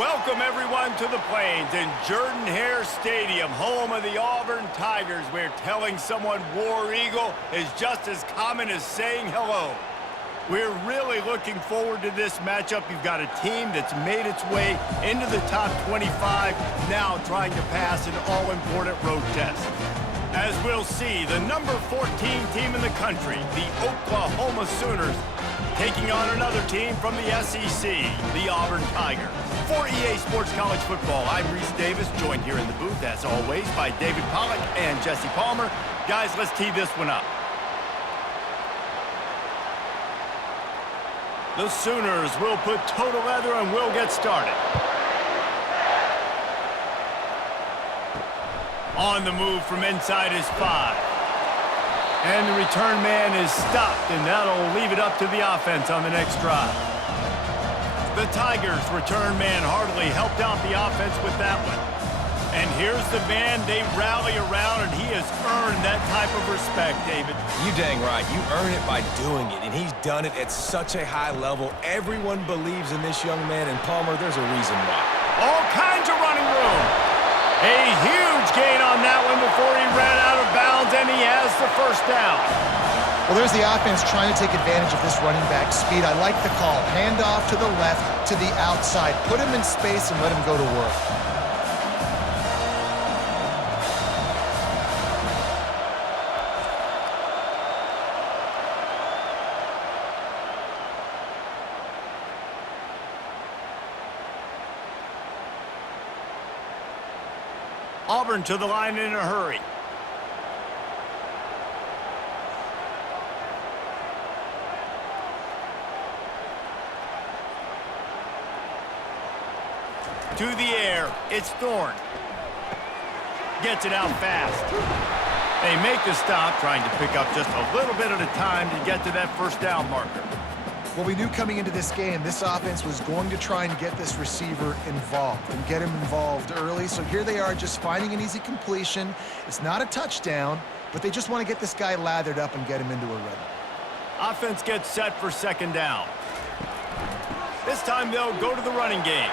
Welcome, everyone, to the Plains in Jordan-Hare Stadium, home of the Auburn Tigers, where telling someone War Eagle is just as common as saying hello. We're really looking forward to this matchup. You've got a team that's made its way into the top 25, now trying to pass an all-important road test. As we'll see, the number 14 team in the country, the Oklahoma Sooners, taking on another team from the SEC, the Auburn Tigers. For EA Sports College Football, I'm Reese Davis, joined here in the booth, as always, by David Pollack and Jesse Palmer. Guys, let's tee this one up. The Sooners will put toe to leather and will get started. On the move from inside is 5. And the return man is stopped, and that'll leave it up to the offense on the next drive. The Tigers' return man hardly helped out the offense with that one. And here's the man they rally around, and he has earned that type of respect, David. You dang right. You earn it by doing it, and he's done it at such a high level. Everyone believes in this young man, and Palmer, there's a reason why. All kinds of running room. A huge gain on that one before he ran out of bounds, and he has the first down. Well, there's the offense trying to take advantage of this running back speed. I like the call. Hand off to the left, to the outside. Put him in space and let him go to work. Auburn to the line in a hurry. To the air, it's Thorne. Gets it out fast. They make the stop, trying to pick up just a little bit at a time to get to that first down marker. Well, we knew coming into this game, this offense was going to try and get this receiver involved and get him involved early. So here they are just finding an easy completion. It's not a touchdown, but they just want to get this guy lathered up and get him into a rhythm. Offense gets set for second down. This time they'll go to the running game.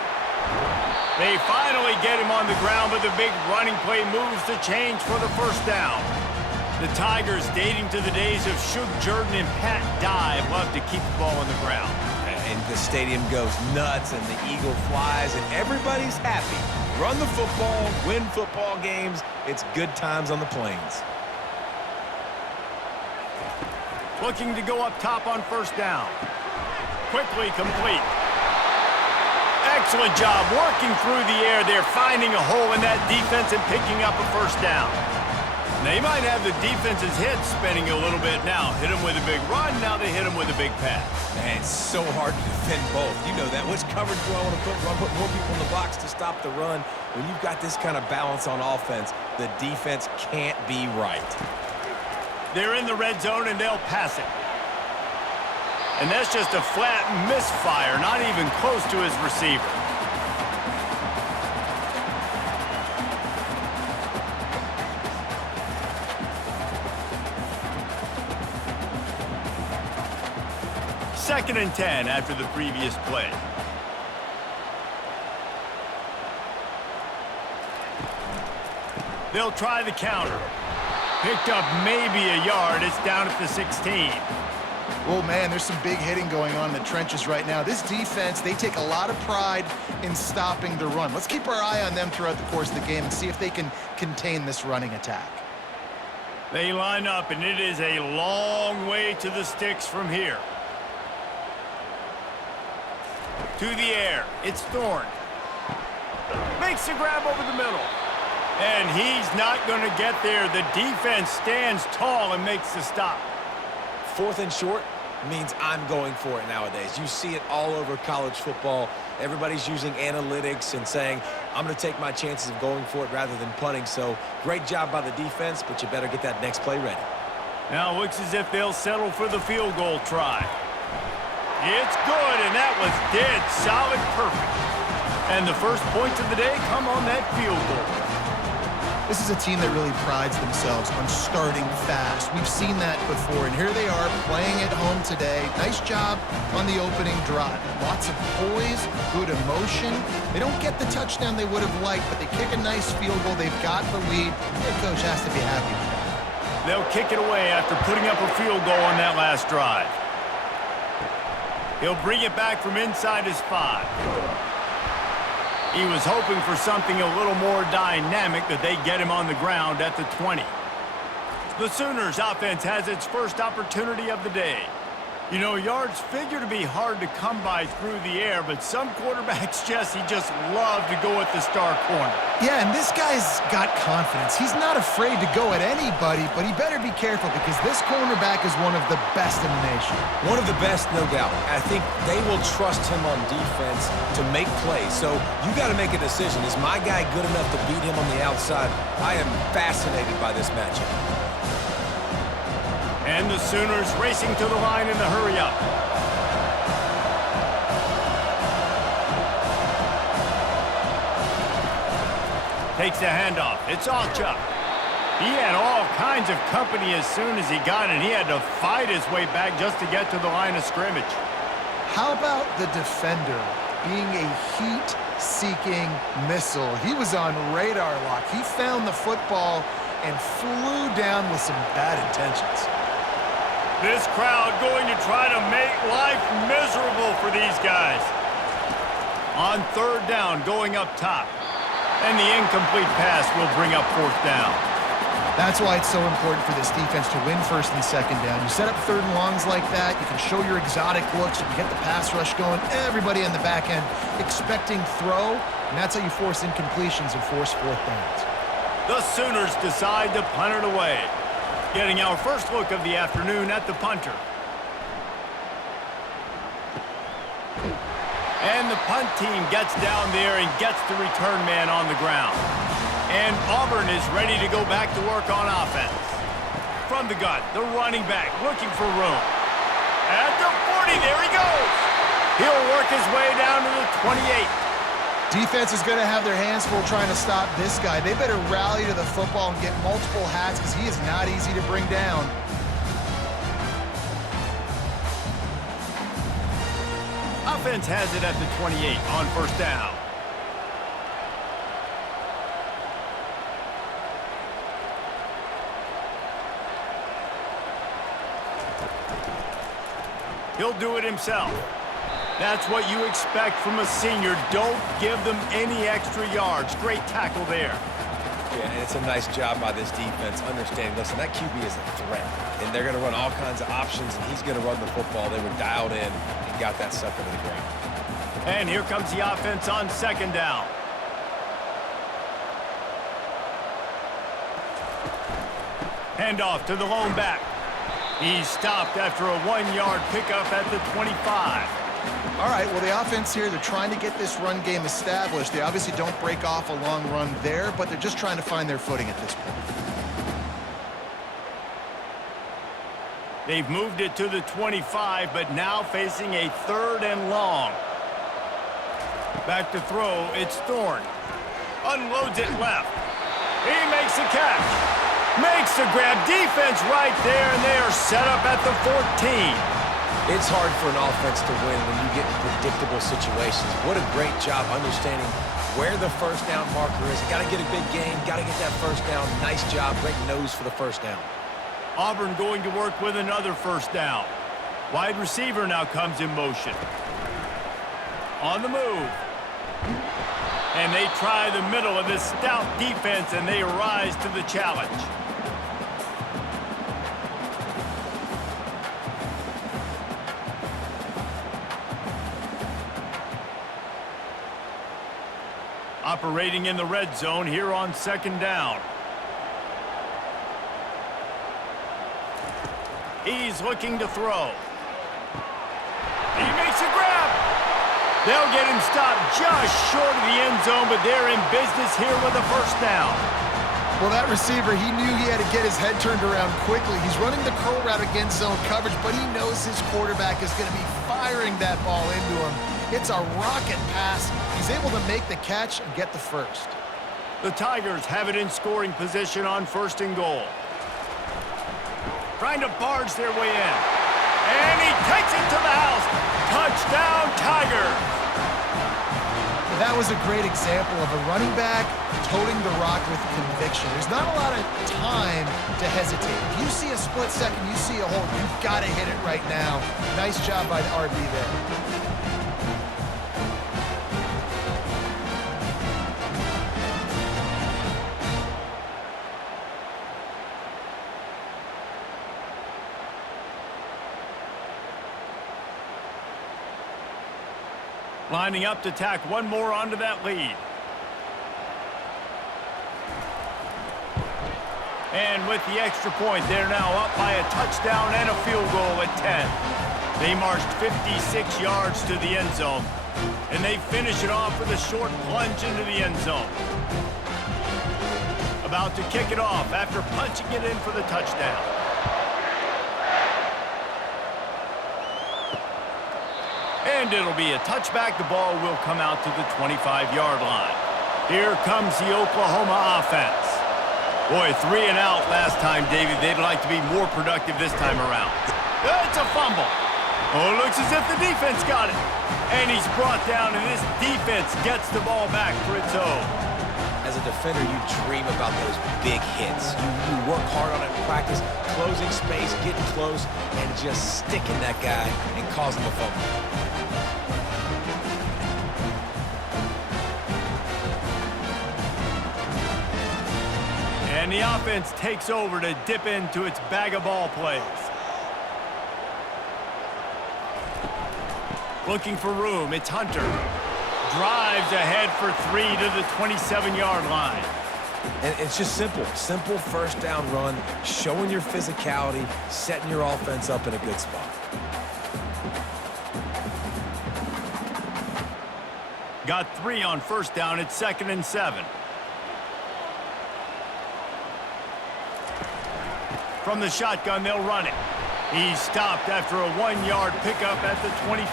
They finally get him on the ground, but the big running play moves the change for the first down. The Tigers, dating to the days of Shug Jordan and Pat Dye, love to keep the ball on the ground. And the stadium goes nuts, and the eagle flies, and everybody's happy. Run the football, win football games. It's good times on the Plains. Looking to go up top on first down. Quickly complete. Excellent job working through the air. They're finding a hole in that defense and picking up a first down. They might have the defense's head spinning a little bit now. Hit him with a big run, now they hit him with a big pass. Man, it's so hard to defend both. You know that. Which coverage do I want to put? Do I put more people in the box to stop the run? When you've got this kind of balance on offense, the defense can't be right. They're in the red zone, and they'll pass it. And that's just a flat misfire, not even close to his receiver. Second and 10 after the previous play. They'll try the counter. Picked up maybe a yard. It's down at the 16. Oh, man, there's some big hitting going on in the trenches right now. This defense, they take a lot of pride in stopping the run. Let's keep our eye on them throughout the course of the game and see if they can contain this running attack. They line up, and it is a long way to the sticks from here. To the air, it's Thorne. Makes the grab over the middle. And he's not going to get there. The defense stands tall and makes the stop. Fourth and short means I'm going for it nowadays. You see it all over college football. Everybody's using analytics and saying, I'm going to take my chances of going for it rather than punting. So great job by the defense, but you better get that next play ready. Now it looks as if they'll settle for the field goal try. It's good, and that was dead solid perfect. And the first points of the day come on that field goal. This is a team that really prides themselves on starting fast. We've seen that before, and here they are playing at home today. Nice job on the opening drive. Lots of poise, good emotion. They don't get the touchdown they would have liked, but they kick a nice field goal. They've got the lead. Head coach has to be happy with that. They'll kick it away after putting up a field goal on that last drive. He'll bring it back from inside his 5. He was hoping for something a little more dynamic, that they get him on the ground at the 20. The Sooners offense has its first opportunity of the day. You know, yards figure to be hard to come by through the air, but some quarterbacks, Jesse, just love to go at the star corner. Yeah, and this guy's got confidence. He's not afraid to go at anybody, but he better be careful because this cornerback is one of the best in the nation. One of the best, no doubt. I think they will trust him on defense to make plays. So you got to make a decision. Is my guy good enough to beat him on the outside? I am fascinated by this matchup. And the Sooners racing to the line in the hurry-up. Takes the handoff. It's all Chuck. He had all kinds of company as soon as he got it. He had to fight his way back just to get to the line of scrimmage. How about the defender being a heat-seeking missile? He was on radar lock. He found the football and flew down with some bad intentions. This crowd going to try to make life miserable for these guys. On 3rd down, going up top. And the incomplete pass will bring up 4th down. That's why it's so important for this defense to win 1st and 2nd down. You set up 3rd and longs like that, you can show your exotic looks, you can get the pass rush going, everybody on the back end expecting throw, and that's how you force incompletions and force 4th downs. The Sooners decide to punt it away. Getting our first look of the afternoon at the punter. And the punt team gets down there and gets the return man on the ground. And Auburn is ready to go back to work on offense. From the gun, the running back looking for room. At the 40, there he goes. He'll work his way down to the 28. Defense is going to have their hands full trying to stop this guy. They better rally to the football and get multiple hats because he is not easy to bring down. Offense has it at the 28 on 1st down. He'll do it himself. That's what you expect from a senior. Don't give them any extra yards. Great tackle there. Yeah, and it's a nice job by this defense understanding, listen, that QB is a threat, and they're going to run all kinds of options, and he's going to run the football. They were dialed in and got that sucker to the ground. And here comes the offense on 2nd down. Handoff to the lone back. He's stopped after a 1-yard pickup at the 25. All right, well, the offense here, they're trying to get this run game established. They obviously don't break off a long run there, but they're just trying to find their footing at this point. They've moved it to the 25, but now facing a 3rd and long. Back to throw, it's Thorne. Unloads it left. He makes the catch. Makes the grab. Defense right there, and they are set up at the 14. It's hard for an offense to win when you get in predictable situations. What a great job understanding where the 1st down marker is. Got to get a big gain, got to get that 1st down. Nice job, great nose for the 1st down. Auburn going to work with another 1st down. Wide receiver now comes in motion. On the move. And they try the middle of this stout defense, and they rise to the challenge. Operating in the red zone here on 2nd down. He's looking to throw. He makes a grab. They'll get him stopped just short of the end zone, but they're in business here with a 1st down. Well, that receiver, he knew he had to get his head turned around quickly. He's running the curl route against zone coverage, but he knows his quarterback is going to be firing that ball into him. It's a rocket pass. He's able to make the catch and get the 1st. The Tigers have it in scoring position on 1st and goal. Trying to barge their way in. And he takes it to the house. Touchdown, Tigers! That was a great example of a running back toting the rock with conviction. There's not a lot of time to hesitate. If you see a split second, you see a hole, you've got to hit it right now. Nice job by the RB there. Lining up to tack one more onto that lead. And with the extra point, they're now up by a touchdown and a field goal at 10. They marched 56 yards to the end zone, and they finish it off with a short plunge into the end zone. About to kick it off after punching it in for the touchdown. And it'll be a touchback. The ball will come out to the 25-yard line. Here comes the Oklahoma offense. Boy, 3 and out last time, David. They'd like to be more productive this time around. It's a fumble. Oh, it looks as if the defense got it. And he's brought down, and this defense gets the ball back for its own. As a defender, you dream about those big hits. You work hard on it in practice, closing space, getting close, and just sticking that guy and causing the fumble. And the offense takes over to dip into its bag of ball plays. Looking for room, it's Hunter. Drives ahead for 3 to the 27-yard line. And it's just simple. Simple first down run, showing your physicality, setting your offense up in a good spot. Got 3 on first down. It's 2nd and 7. From the shotgun, they'll run it. He's stopped after a 1-yard pickup at the 25.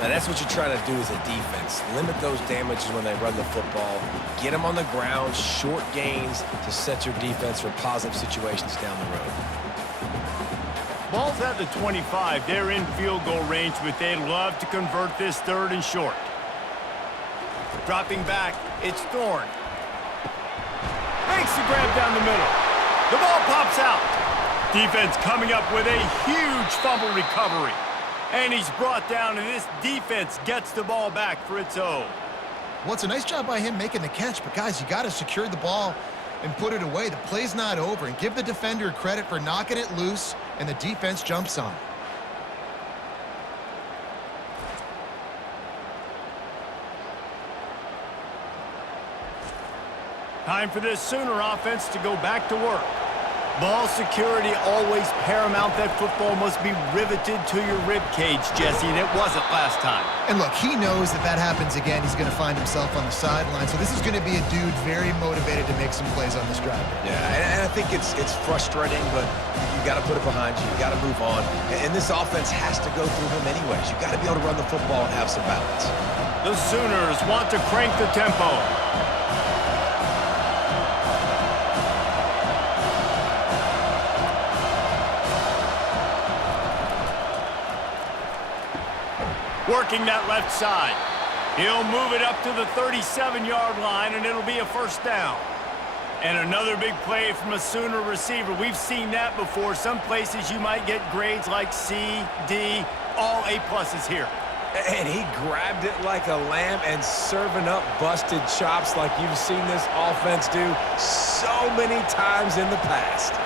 Now, that's what you try to do as a defense. Limit those damages when they run the football. Get them on the ground, short gains to set your defense for positive situations down the road. Ball's at the 25. They're in field goal range, but they'd love to convert this 3rd and short. Dropping back, it's Thorne. Makes the grab down the middle. The ball pops out. Defense coming up with a huge fumble recovery. And he's brought down, and this defense gets the ball back for its own. Well, it's a nice job by him making the catch, but guys, you got to secure the ball and put it away. The play's not over, and give the defender credit for knocking it loose, and the defense jumps on it. Time for this Sooner offense to go back to work. Ball security always paramount. That football must be riveted to your rib cage, Jesse, and it wasn't last time. And look, he knows that that happens again. He's going to find himself on the sideline. So this is going to be a dude very motivated to make some plays on this drive. Yeah, and I think it's frustrating, but you got to put it behind you. You got to move on. And this offense has to go through him anyways. You got to be able to run the football and have some balance. The Sooners want to crank the tempo. Working that left side. He'll move it up to the 37-yard line, and it'll be a 1st down. And another big play from a Sooner receiver. We've seen that before. Some places you might get grades like C, D, all A-pluses here. And he grabbed it like a lamb and serving up busted chops like you've seen this offense do so many times in the past.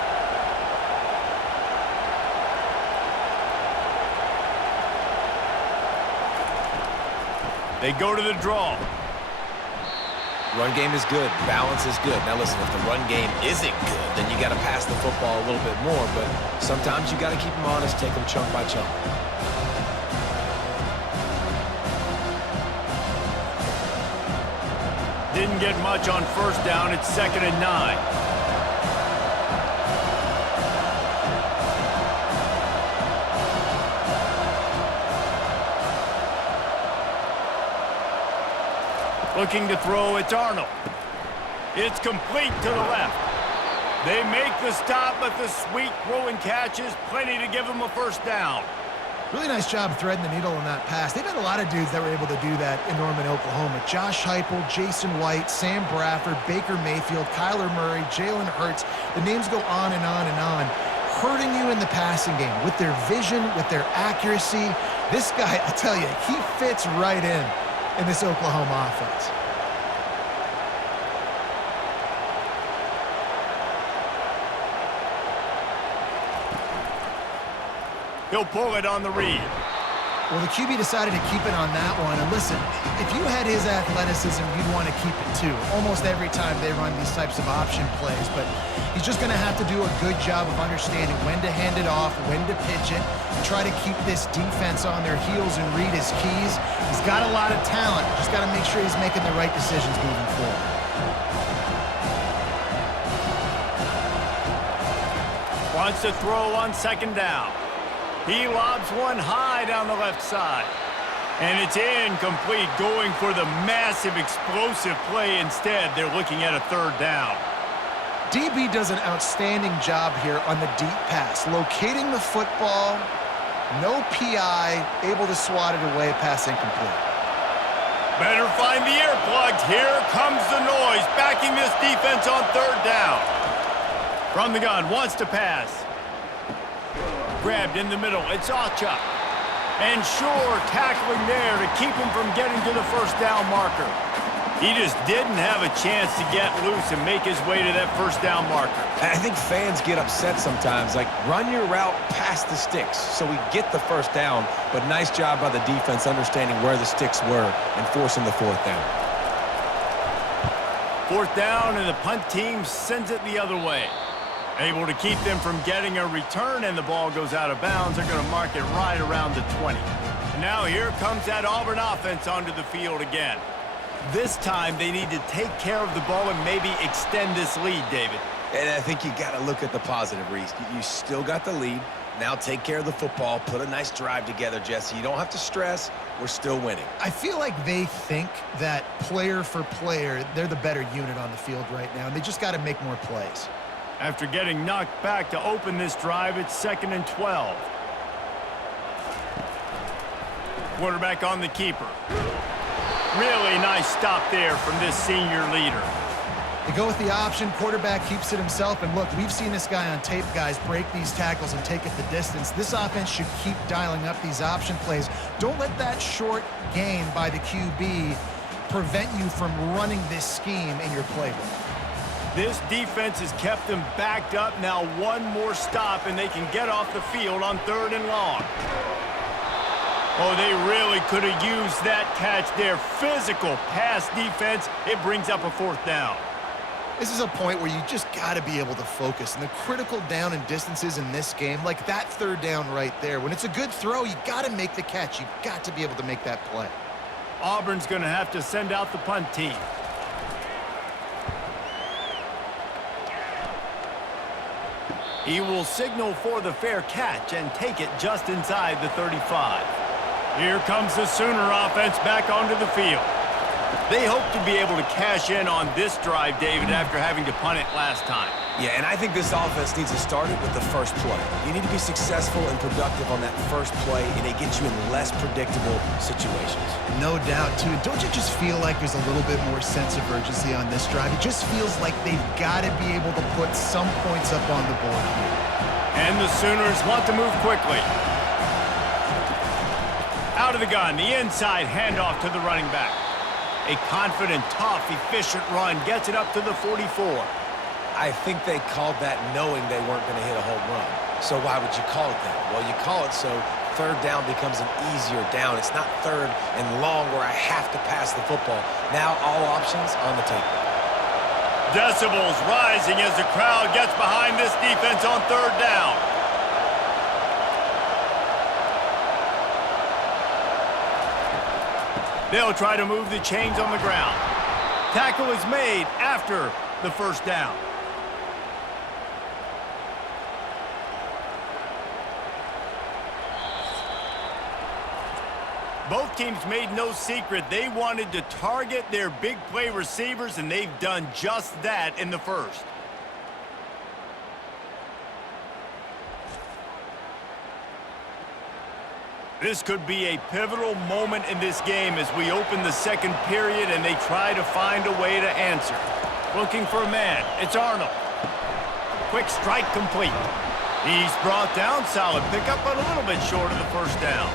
They go to the draw. Run game is good. Balance is good. Now listen, if the run game isn't good, then you got to pass the football a little bit more. But sometimes you got to keep them honest, take them chunk by chunk. Didn't get much on first down. It's 2nd and 9. Looking to throw, it's Arnold. It's complete to the left. They make the stop, but the sweet throwing catch is plenty to give them a first down. Really nice job threading the needle on that pass. They've had a lot of dudes that were able to do that in Norman, Oklahoma. Josh Heupel, Jason White, Sam Bradford, Baker Mayfield, Kyler Murray, Jalen Hurts. The names go on and on and on. Hurting you in the passing game with their vision, with their accuracy. This guy, I tell you, he fits right in this Oklahoma offense. He'll pull it on the read. Well, the QB decided to keep it on that one. And listen, if you had his athleticism, you'd want to keep it too. Almost every time they run these types of option plays. But he's just going to have to do a good job of understanding when to hand it off, when to pitch it, and try to keep this defense on their heels and read his keys. He's got a lot of talent. Just got to make sure he's making the right decisions moving forward. Wants to throw on second down. He lobs one high down the left side. And it's incomplete, going for the massive explosive play instead. They're looking at a third down. DB does an outstanding job here on the deep pass. Locating the football, no PI, able to swat it away, pass incomplete. Better find the earplugs. Here comes the noise, backing this defense on third down. From the gun, wants to pass. Grabbed in the middle, it's Aucha. And Shore tackling there to keep him from getting to the first down marker. He just didn't have a chance to get loose and make his way to that first down marker. I think fans get upset sometimes, like run your route past the sticks so we get the first down, but nice job by the defense understanding where the sticks were and forcing the fourth down. Fourth down, and the punt team sends it the other way. Able to keep them from getting a return, and the ball goes out of bounds. They're going to mark it right around the 20. And now here comes that Auburn offense onto the field again. This time they need to take care of the ball and maybe extend this lead, David. And I think you got to look at the positive, Reese. You still got the lead. Now take care of the football. Put a nice drive together, Jesse. You don't have to stress. We're still winning. I feel like they think that player for player, they're the better unit on the field right now, and they just got to make more plays. After getting knocked back to open this drive, it's 2nd and 12. Quarterback on the keeper. Really nice stop there from this senior leader. They go with the option. Quarterback keeps it himself. And look, we've seen this guy on tape, guys, break these tackles and take it the distance. This offense should keep dialing up these option plays. Don't let that short gain by the QB prevent you from running this scheme in your playbook. This defense has kept them backed up. Now one more stop, and they can get off the field on 3rd and long. Oh, they really could have used that catch there. Physical pass defense. It brings up a 4th down. This is a point where you just got to be able to focus. And the critical down and distances in this game, like that 3rd down right there, when it's a good throw, you got to make the catch. You got to be able to make that play. Auburn's going to have to send out the punt team. He will signal for the fair catch and take it just inside the 35. Here comes the Sooner offense back onto the field. They hope to be able to cash in on this drive, David, after having to punt it last time. Yeah, and I think this offense needs to start it with the first play. You need to be successful and productive on that first play, and it gets you in less predictable situations. No doubt, too. Don't you just feel like there's a little bit more sense of urgency on this drive? It just feels like they've got to be able to put some points up on the board here. And the Sooners want to move quickly. Out of the gun, the inside handoff to the running back. A confident, tough, efficient run gets it up to the 44. I think they called that knowing they weren't going to hit a home run. So why would you call it that? Well, you call it so 3rd down becomes an easier down. It's not 3rd and long where I have to pass the football. Now all options on the table. Decibels rising as the crowd gets behind this defense on 3rd down. They'll try to move the chains on the ground. Tackle is made after the first down. Both teams made no secret they wanted to target their big play receivers, and they've done just that in the first. This could be a pivotal moment in this game as we open the second period and they try to find a way to answer. Looking for a man. It's Arnold. Quick strike complete. He's brought down. Solid pickup, but a little bit short of the first down.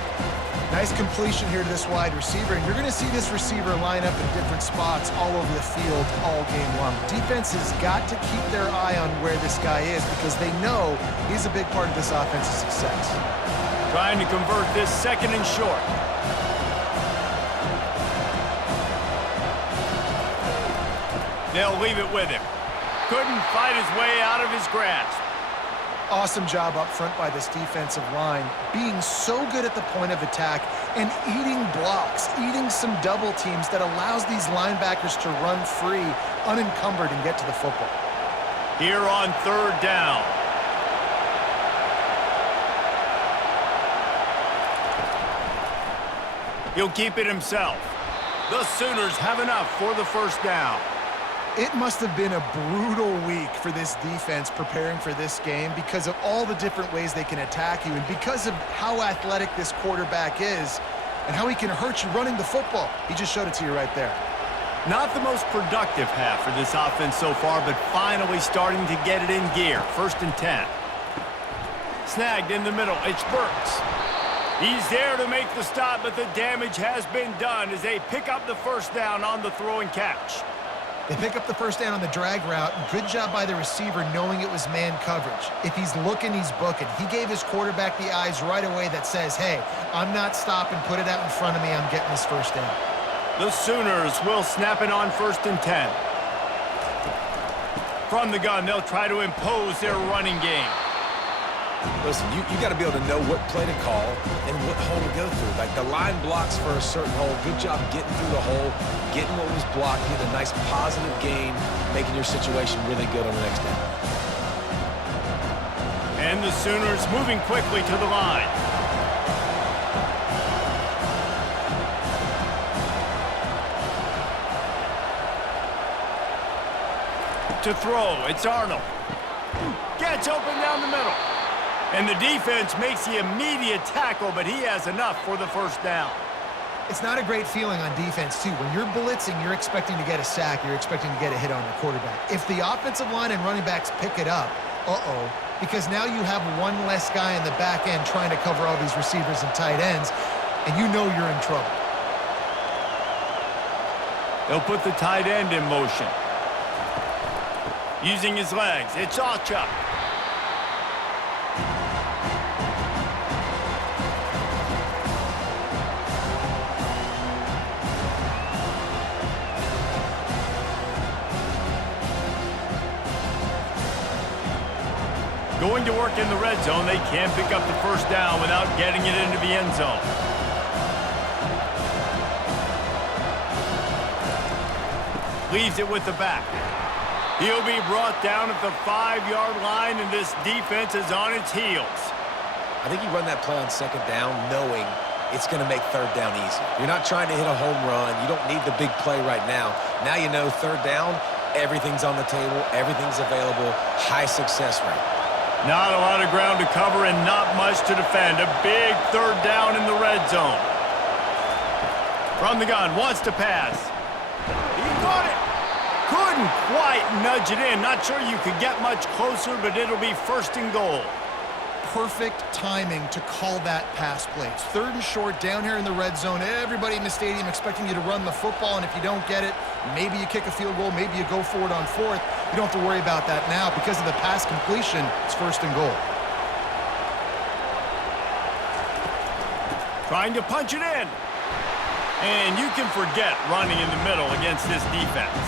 Nice completion here to this wide receiver, and you're going to see this receiver line up in different spots all over the field all game long. Defense has got to keep their eye on where this guy is because they know he's a big part of this offense's success. Trying to convert this second and short. They'll leave it with him. Couldn't fight his way out of his grasp. Awesome job up front by this defensive line, being so good at the point of attack and eating blocks, eating some double teams that allows these linebackers to run free, unencumbered, and get to the football. Here on third down. He'll keep it himself. The Sooners have enough for the first down. It must have been a brutal week for this defense preparing for this game because of all the different ways they can attack you and because of how athletic this quarterback is and how he can hurt you running the football. He just showed it to you right there. Not the most productive half for this offense so far, but finally starting to get it in gear. 1st and 10. Snagged in the middle. It's Burks. He's there to make the stop, but the damage has been done as they pick up the first down on the throw and catch. They pick up the first down on the drag route. Good job by the receiver knowing it was man coverage. If he's looking, he's booking. He gave his quarterback the eyes right away that says, hey, I'm not stopping. Put it out in front of me. I'm getting this first down. The Sooners will snap it on 1st and 10. From the gun, they'll try to impose their running game. Listen, you got to be able to know what play to call and what hole to go through. Like the line blocks for a certain hole. Good job getting through the hole, getting what was blocked, getting a nice positive gain, making your situation really good on the next down. And the Sooners moving quickly to the line. To throw, it's Arnold. Gets open down the middle. And the defense makes the immediate tackle, but he has enough for the first down. It's not a great feeling on defense, too. When you're blitzing, you're expecting to get a sack. You're expecting to get a hit on the quarterback. If the offensive line and running backs pick it up, because now you have one less guy in the back end trying to cover all these receivers and tight ends, and you know you're in trouble. They'll put the tight end in motion. Using his legs, it's Auchuk. Going to work in the red zone, they can't pick up the first down without getting it into the end zone. Leaves it with the back. He'll be brought down at the 5-yard line, and this defense is on its heels. I think you run that play on 2nd down knowing it's going to make 3rd down easy. You're not trying to hit a home run. You don't need the big play right now. Now you know 3rd down, everything's on the table, everything's available, high success rate. Not a lot of ground to cover and not much to defend. A big 3rd down in the red zone. From the gun, wants to pass. He got it. Couldn't quite nudge it in. Not sure you could get much closer, but it'll be 1st and goal. Perfect timing to call that pass play. It's 3rd and short down here in the red zone. Everybody in the stadium expecting you to run the football, and if you don't get it, maybe you kick a field goal, maybe you go for it on 4th. You don't have to worry about that now. Because of the pass completion, it's 1st and goal. Trying to punch it in. And you can forget running in the middle against this defense.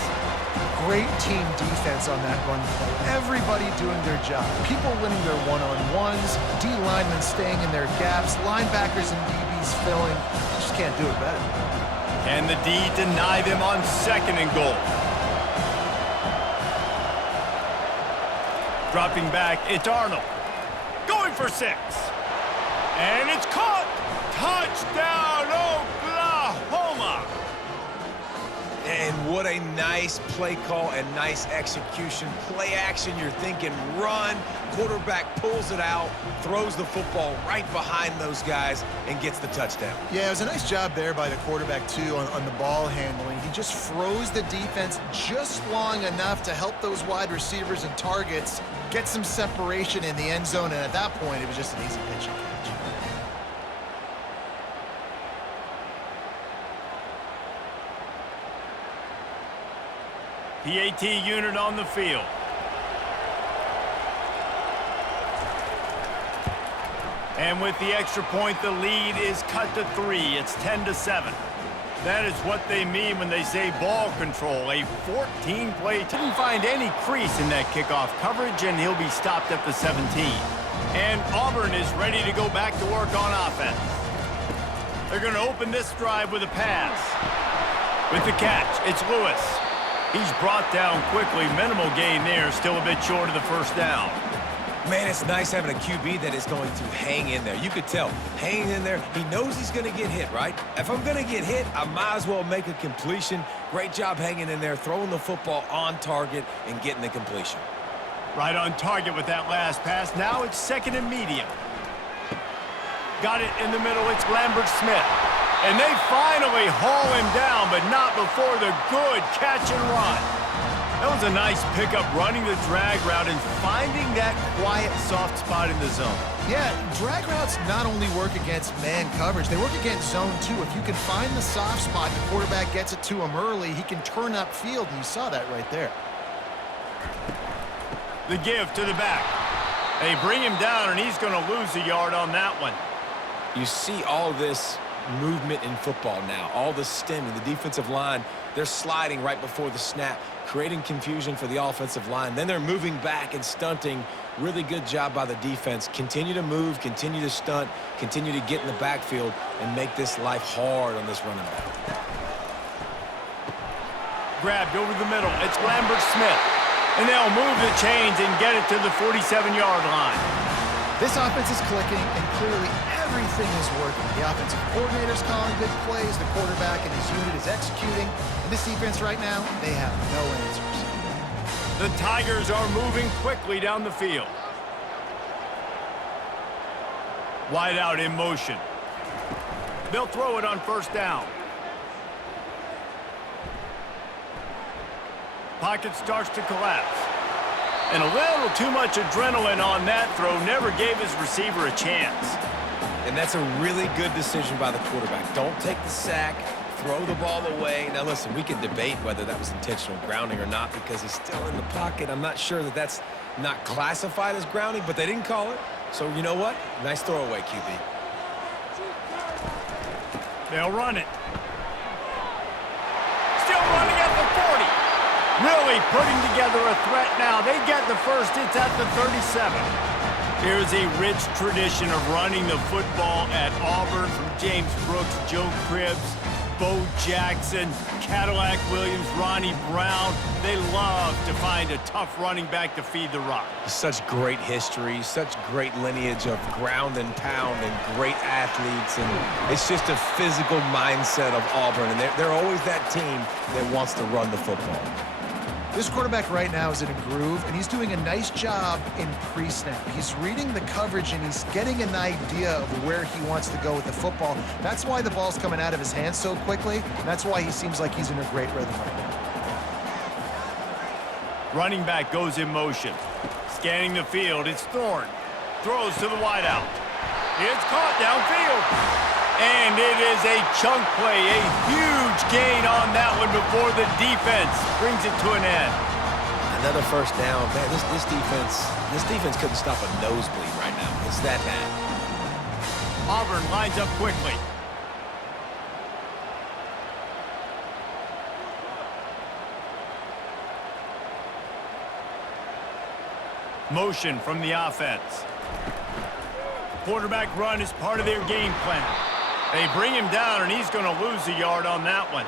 Great team defense on that run play. Everybody doing their job. People winning their one-on-ones, D-linemen staying in their gaps, linebackers and DBs filling. Just can't do it better. Can the D deny them on 2nd and goal? Dropping back, it's Arnold. Going for 6. And it's caught. Touchdown, What a nice play call and nice execution. Play action, you're thinking run. Quarterback pulls it out, throws the football right behind those guys, and gets the touchdown. Yeah, it was a nice job there by the quarterback, too, on the ball handling. He just froze the defense just long enough to help those wide receivers and targets get some separation in the end zone, and at that point, it was just an easy pitch and catch. PAT unit on the field. And with the extra point, the lead is cut to 3. It's 10-7. That is what they mean when they say ball control. A 14-play. Didn't find any crease in that kickoff coverage, and he'll be stopped at the 17. And Auburn is ready to go back to work on offense. They're going to open this drive with a pass. With the catch, it's Lewis. He's brought down quickly. Minimal gain there, still a bit short of the first down. Man, it's nice having a QB that is going to hang in there. You could tell, hanging in there, he knows he's going to get hit, right? If I'm going to get hit, I might as well make a completion. Great job hanging in there, throwing the football on target and getting the completion. Right on target with that last pass. Now it's second and medium. Got it in the middle. It's Lambert-Smith. And they finally haul him down, but not before the good catch and run. That was a nice pickup, running the drag route and finding that quiet, soft spot in the zone. Yeah, drag routes not only work against man coverage, they work against zone too. If you can find the soft spot, the quarterback gets it to him early, he can turn upfield, and you saw that right there. The give to the back. They bring him down, and he's going to lose a yard on that one. You see all this movement in football now, all the stemming, the defensive line, they're sliding right before the snap, creating confusion for the offensive line. Then they're moving back and stunting. Really good job by the defense. Continue to move, continue to stunt, continue to get in the backfield and make this life hard on this running back. Grabbed over the middle. It's Lambert-Smith. And they'll move the chains and get it to the 47-yard line. This offense is clicking, and clearly everything is working. The offensive coordinator's calling good plays, the quarterback and his unit is executing, and this defense right now, they have no answers. The Tigers are moving quickly down the field. Wide out in motion. They'll throw it on first down. Pocket starts to collapse. And a little too much adrenaline on that throw, never gave his receiver a chance. And that's a really good decision by the quarterback. Don't take the sack, throw the ball away. Now listen, we can debate whether that was intentional grounding or not because he's still in the pocket. I'm not sure that that's not classified as grounding, but they didn't call it. So you know what? Nice throwaway, QB. They'll run it. Still running at the 40. Really putting together a threat now. They get the first. It's at the 37. Here's a rich tradition of running the football at Auburn from James Brooks, Joe Cribbs, Bo Jackson, Cadillac Williams, Ronnie Brown. They love to find a tough running back to feed the rock. Such great history, such great lineage of ground and pound and great athletes. And it's just a physical mindset of Auburn. And they're always that team that wants to run the football. This quarterback right now is in a groove, and he's doing a nice job in pre-snap. He's reading the coverage, and he's getting an idea of where he wants to go with the football. That's why the ball's coming out of his hands so quickly, and that's why he seems like he's in a great rhythm right now. Running back goes in motion. Scanning the field, it's Thorne. Throws to the wideout. It's caught downfield. And it is a chunk play, a huge gain on that one before the defense brings it to an end. Another first down. Man, this defense couldn't stop a nosebleed right now. It's that bad. Auburn lines up quickly. Motion from the offense. Quarterback run is part of their game plan. They bring him down, and he's going to lose a yard on that one.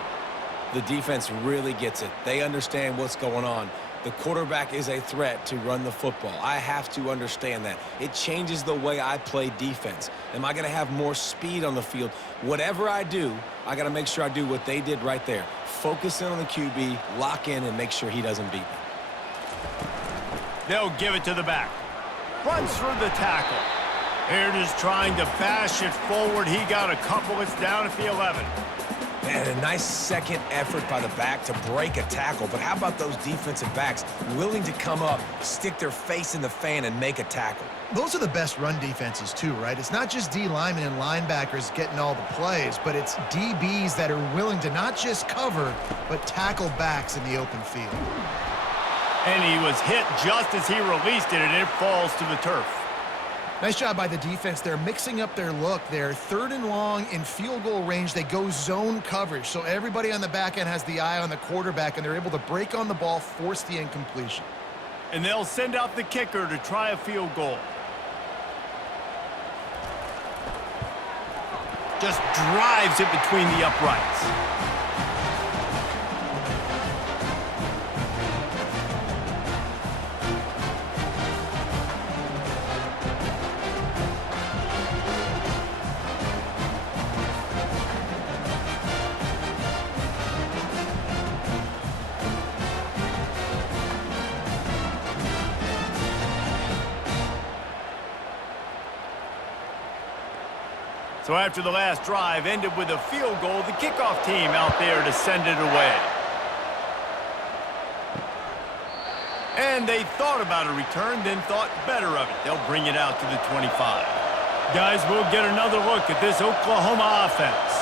The defense really gets it. They understand what's going on. The quarterback is a threat to run the football. I have to understand that. It changes the way I play defense. Am I going to have more speed on the field? Whatever I do, I got to make sure I do what they did right there. Focus in on the QB, lock in, and make sure he doesn't beat me. They'll give it to the back. Runs through the tackle. They're just trying to bash it forward. He got a couple. It's down at the 11. And a nice second effort by the back to break a tackle. But how about those defensive backs willing to come up, stick their face in the fan, and make a tackle? Those are the best run defenses too, right? It's not just D linemen and linebackers getting all the plays, but it's DBs that are willing to not just cover, but tackle backs in the open field. And he was hit just as he released it, and it falls to the turf. Nice job by the defense. They're mixing up their look. They're 3rd and long in field goal range. They go zone coverage, so everybody on the back end has the eye on the quarterback, and they're able to break on the ball, force the incompletion. And they'll send out the kicker to try a field goal. Just drives it between the uprights. So after the last drive ended with a field goal, the kickoff team out there to send it away. And they thought about a return, then thought better of it. They'll bring it out to the 25. Guys, we'll get another look at this Oklahoma offense.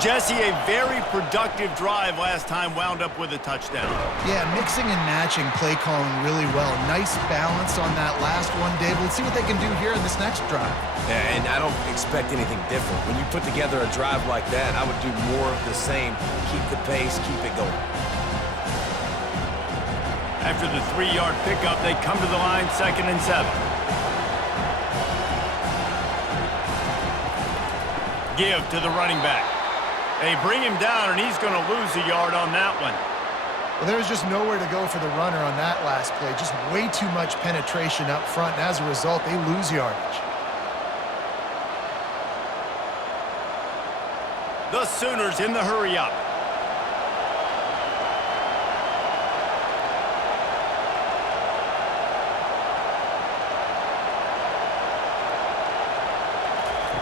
Jesse, a very productive drive last time, wound up with a touchdown. Yeah, mixing and matching play calling really well. Nice balance on that last one, Dave. Let's see what they can do here in this next drive. Yeah, and I don't expect anything different. When you put together a drive like that, I would do more of the same. Keep the pace, keep it going. After the 3-yard pickup, they come to the line, 2nd and 7. Give to the running back. They bring him down, and he's going to lose a yard on that one. Well, there was just nowhere to go for the runner on that last play. Just way too much penetration up front, and as a result, they lose yardage. The Sooners in the hurry-up.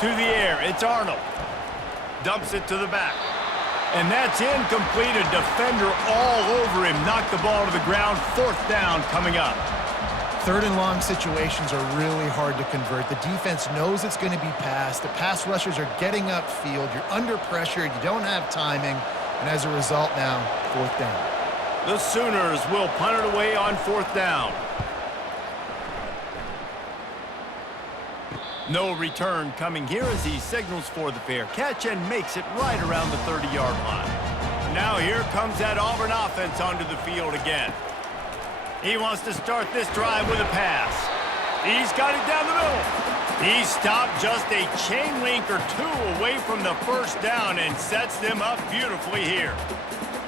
To the air, it's Arnold. Dumps it to the back. And that's incomplete. A defender all over him. Knocked the ball to the ground. 4th down coming up. 3rd and long situations are really hard to convert. The defense knows it's going to be passed. The pass rushers are getting upfield. You're under pressure. You don't have timing. And as a result now, 4th down. The Sooners will punt it away on 4th down. No return coming here as he signals for the fair catch and makes it right around the 30-yard line. Now here comes that Auburn offense onto the field again. He wants to start this drive with a pass. He's got it down the middle. He stopped just a chain link or 2 away from the 1st down and sets them up beautifully here.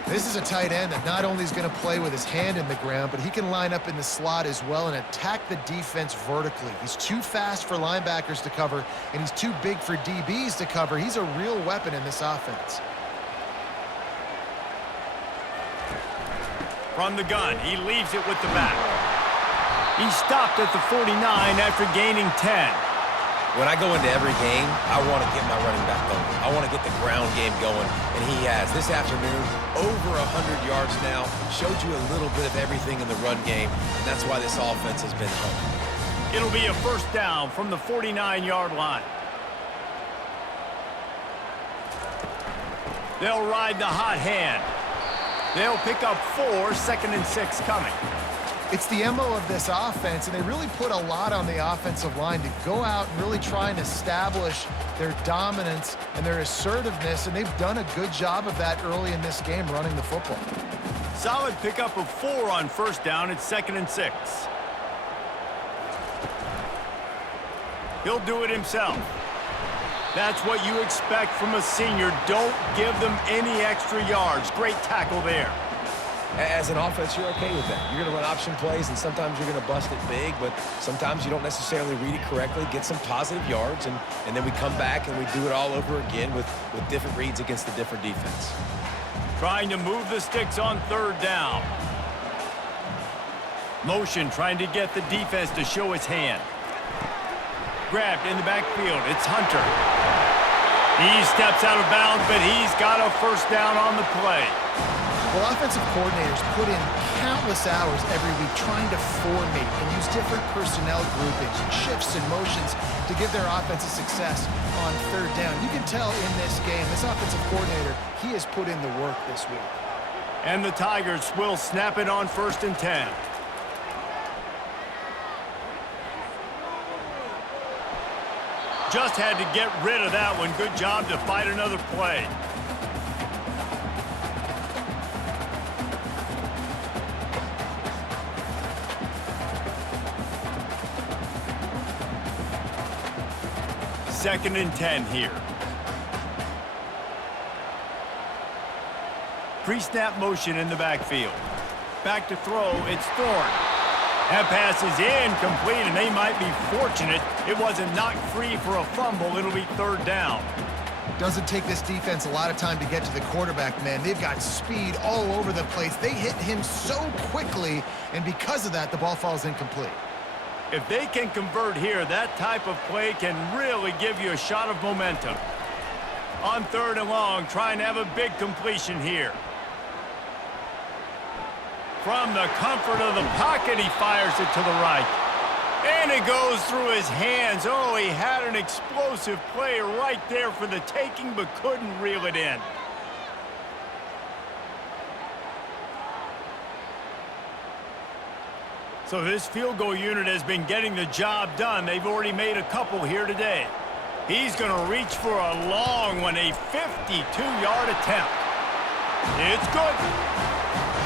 This is a tight end that not only is going to play with his hand in the ground, but he can line up in the slot as well and attack the defense vertically. He's too fast for linebackers to cover, and he's too big for DBs to cover. He's a real weapon in this offense. From the gun, he leaves it with the back. He stopped at the 49 after gaining 10. When I go into every game, I want to get my running back going. I want to get the ground game going, and he has. This afternoon, over 100 yards now, showed you a little bit of everything in the run game, and that's why this offense has been home. It'll be a 1st down from the 49-yard line. They'll ride the hot hand. They'll pick up 4, 2nd and 6 coming. It's the MO of this offense, and they really put a lot on the offensive line to go out and really try and establish their dominance and their assertiveness, and they've done a good job of that early in this game running the football. Solid pickup of 4 on 1st down. It's 2nd and 6. He'll do it himself. That's what you expect from a senior. Don't give them any extra yards. Great tackle there. As an offense, you're okay with that. You're going to run option plays, and sometimes you're going to bust it big, but sometimes you don't necessarily read it correctly, get some positive yards, and then we come back and we do it all over again with different reads against the different defense. Trying to move the sticks on third down. Motion trying to get the defense to show its hand. Grabbed in the backfield. It's Hunter. He steps out of bounds, but he's got a first down on the play. Well, offensive coordinators put in countless hours every week trying to formate and use different personnel groupings and shifts and motions to give their offensive success on third down. You can tell in this game, this offensive coordinator, he has put in the work this week. And the Tigers will snap it on 1st and 10. Just had to get rid of that one. Good job to fight another play. Second and 10 here. Pre-snap motion in the backfield. Back to throw, it's Thorne. That pass is incomplete, and they might be fortunate it wasn't knocked free for a fumble. It'll be third down. Doesn't take this defense a lot of time to get to the quarterback, man. They've got speed all over the place. They hit him so quickly, and because of that, the ball falls incomplete. If they can convert here, that type of play can really give you a shot of momentum. On third and long, trying to have a big completion here. From the comfort of the pocket, he fires it to the right. And it goes through his hands. Oh, he had an explosive play right there for the taking, but couldn't reel it in. So this field goal unit has been getting the job done. They've already made a couple here today. He's going to reach for a long one, a 52-yard attempt. It's good.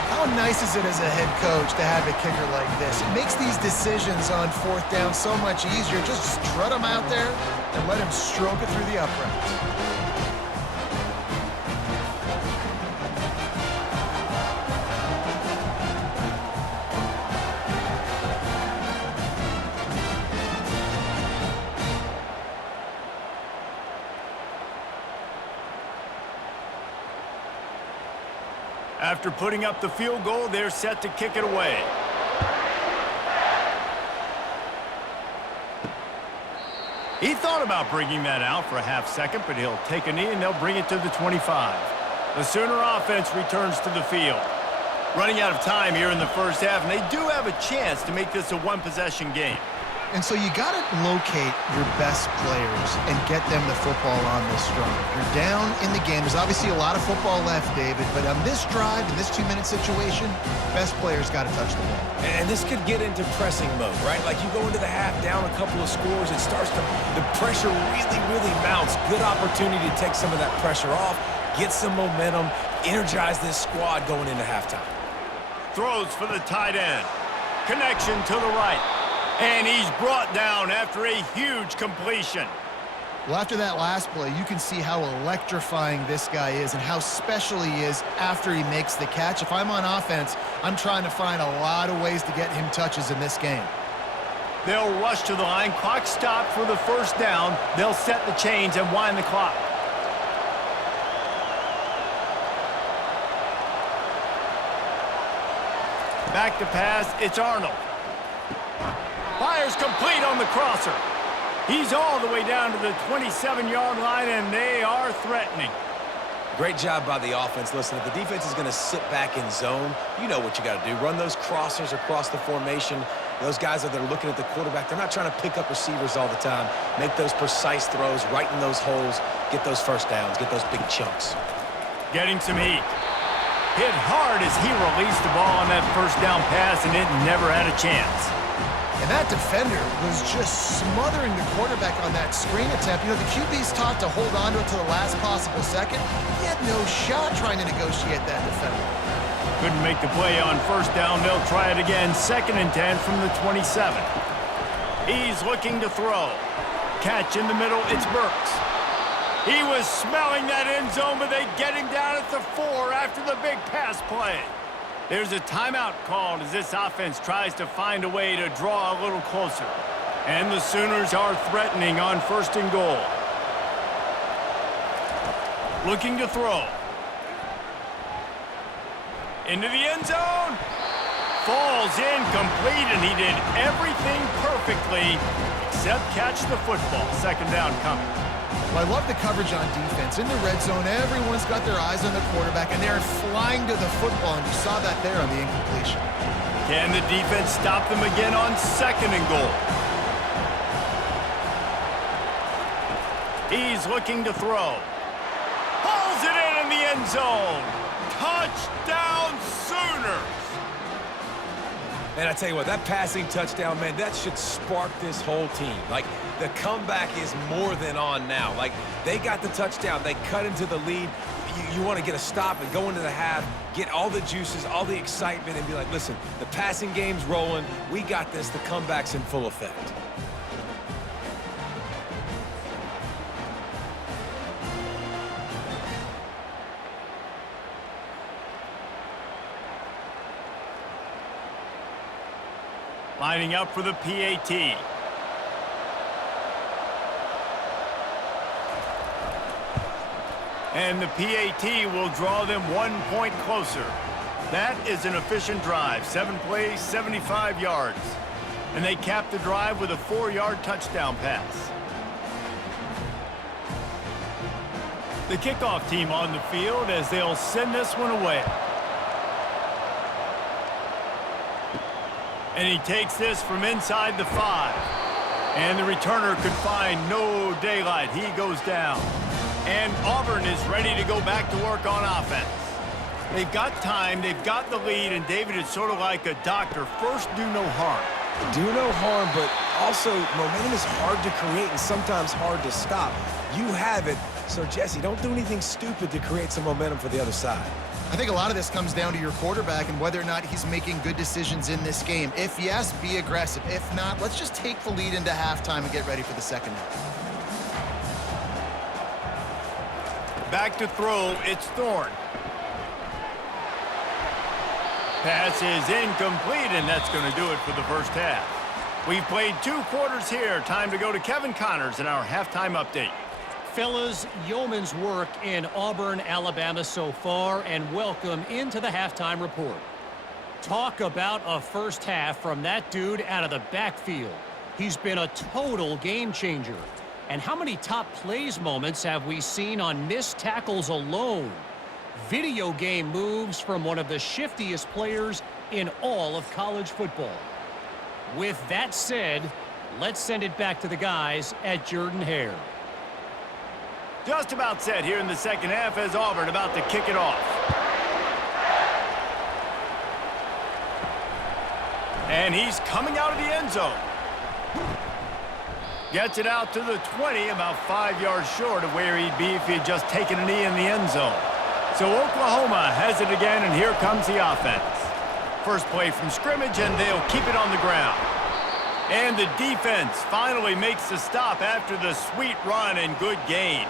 How nice is it as a head coach to have a kicker like this? It makes these decisions on fourth down so much easier. Just strut him out there and let him stroke it through the uprights. After putting up the field goal, they're set to kick it away. He thought about bringing that out for a half second, but he'll take a knee and they'll bring it to the 25. The Sooner offense returns to the field. Running out of time here in the first half, and they do have a chance to make this a one-possession game. And so you got to locate your best players and get them the football on this drive. You're down in the game. There's obviously a lot of football left, David, but on this drive, in this 2-minute situation, best players got to touch the ball. And this could get into pressing mode, right? Like you go into the half down a couple of scores, it starts to, the pressure really mounts. Good opportunity to take some of that pressure off, get some momentum, energize this squad going into halftime. Throws for the tight end. Connection to the right. And he's brought down after a huge completion. Well, after that last play, you can see how electrifying this guy is and how special he is after he makes the catch. If I'm on offense, I'm trying to find a lot of ways to get him touches in this game. They'll rush to the line. Clock stopped for the first down. They'll set the chains and wind the clock. Back to pass. It's Arnold. Fires complete on the crosser. He's all the way down to the 27-yard line, and they are threatening. Great job by the offense. Listen, if the defense is going to sit back in zone, you know what you got to do. Run those crossers across the formation. Those guys that are looking at the quarterback, they're not trying to pick up receivers all the time. Make those precise throws, right in those holes, get those first downs, get those big chunks. Getting some heat. Hit hard as he released the ball on that first down pass, and it never had a chance. And that defender was just smothering the quarterback on that screen attempt. You know, the QB's taught to hold on to it to the last possible second. He had no shot trying to negotiate that defender. Couldn't make the play on first down. They'll try it again. 2nd and 10 from the 27. He's looking to throw. Catch in the middle. It's Burks. He was smelling that end zone, but they get him down at the 4 after the big pass play. There's a timeout called as this offense tries to find a way to draw a little closer. And the Sooners are threatening on 1st and goal. Looking to throw. Into the end zone. Falls incomplete, and he did everything perfectly except catch the football. 2nd down coming. Well, I love the coverage on defense. In the red zone, everyone's got their eyes on the quarterback, and they're flying to the football, and you saw that there on the incompletion. Can the defense stop them again on 2nd and goal? He's looking to throw. Pulls it in the end zone. Touchdown, Sooners! And I tell you what, that passing touchdown, man, that should spark this whole team. Like, the comeback is more than on now. Like, they got the touchdown. They cut into the lead. You want to get a stop and go into the half, get all the juices, all the excitement, and be like, listen, the passing game's rolling. We got this. The comeback's in full effect. Lining up for the PAT. And the PAT will draw them 1 point closer. That is an efficient drive. 7 plays, 75 yards. And they cap the drive with a 4-yard touchdown pass. The kickoff team on the field as they'll send this one away. And he takes this from inside the 5. And the returner could find no daylight. He goes down. And Auburn is ready to go back to work on offense. They've got time, they've got the lead, and David, is sort of like a doctor. First, do no harm. Do no harm, but also momentum is hard to create and sometimes hard to stop. You have it, so Jesse, don't do anything stupid to create some momentum for the other side. I think a lot of this comes down to your quarterback and whether or not he's making good decisions in this game. If yes, be aggressive. If not, let's just take the lead into halftime and get ready for the second half. Back to throw, it's Thorne. Pass is incomplete, and that's going to do it for the first half. We've played 2 quarters here. Time to go to Kevin Connors in our halftime update. Fellas, yeoman's work in Auburn, Alabama so far, and welcome into the halftime report. Talk about a first half from that dude out of the backfield. He's been a total game changer. And how many top plays moments have we seen on missed tackles alone? Video game moves from one of the shiftiest players in all of college football. With that said, let's send it back to the guys at Jordan-Hare. Just about set here in the second half as Auburn about to kick it off. And he's coming out of the end zone. Gets it out to the 20, about 5 yards short of where he'd be if he had just taken a knee in the end zone. So Oklahoma has it again, and here comes the offense. First play from scrimmage, and they'll keep it on the ground. And the defense finally makes the stop after the sweet run and good gain.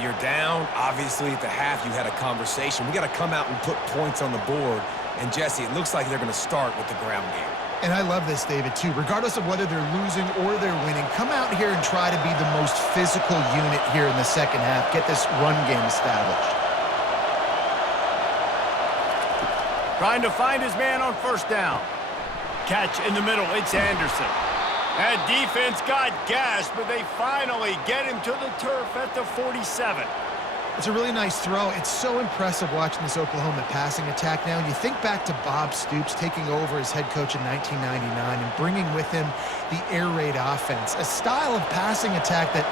You're down. Obviously, at the half, you had a conversation. We got to come out and put points on the board. And, Jesse, it looks like they're going to start with the ground game. And I love this, David, too. Regardless of whether they're losing or they're winning, come out here and try to be the most physical unit here in the second half. Get this run game established. Trying to find his man on first down. Catch in the middle. It's Anderson. That defense got gashed, but they finally get him to the turf at the 47. It's a really nice throw. It's so impressive watching this Oklahoma passing attack now. And you think back to Bob Stoops taking over as head coach in 1999 and bringing with him the air raid offense, a style of passing attack that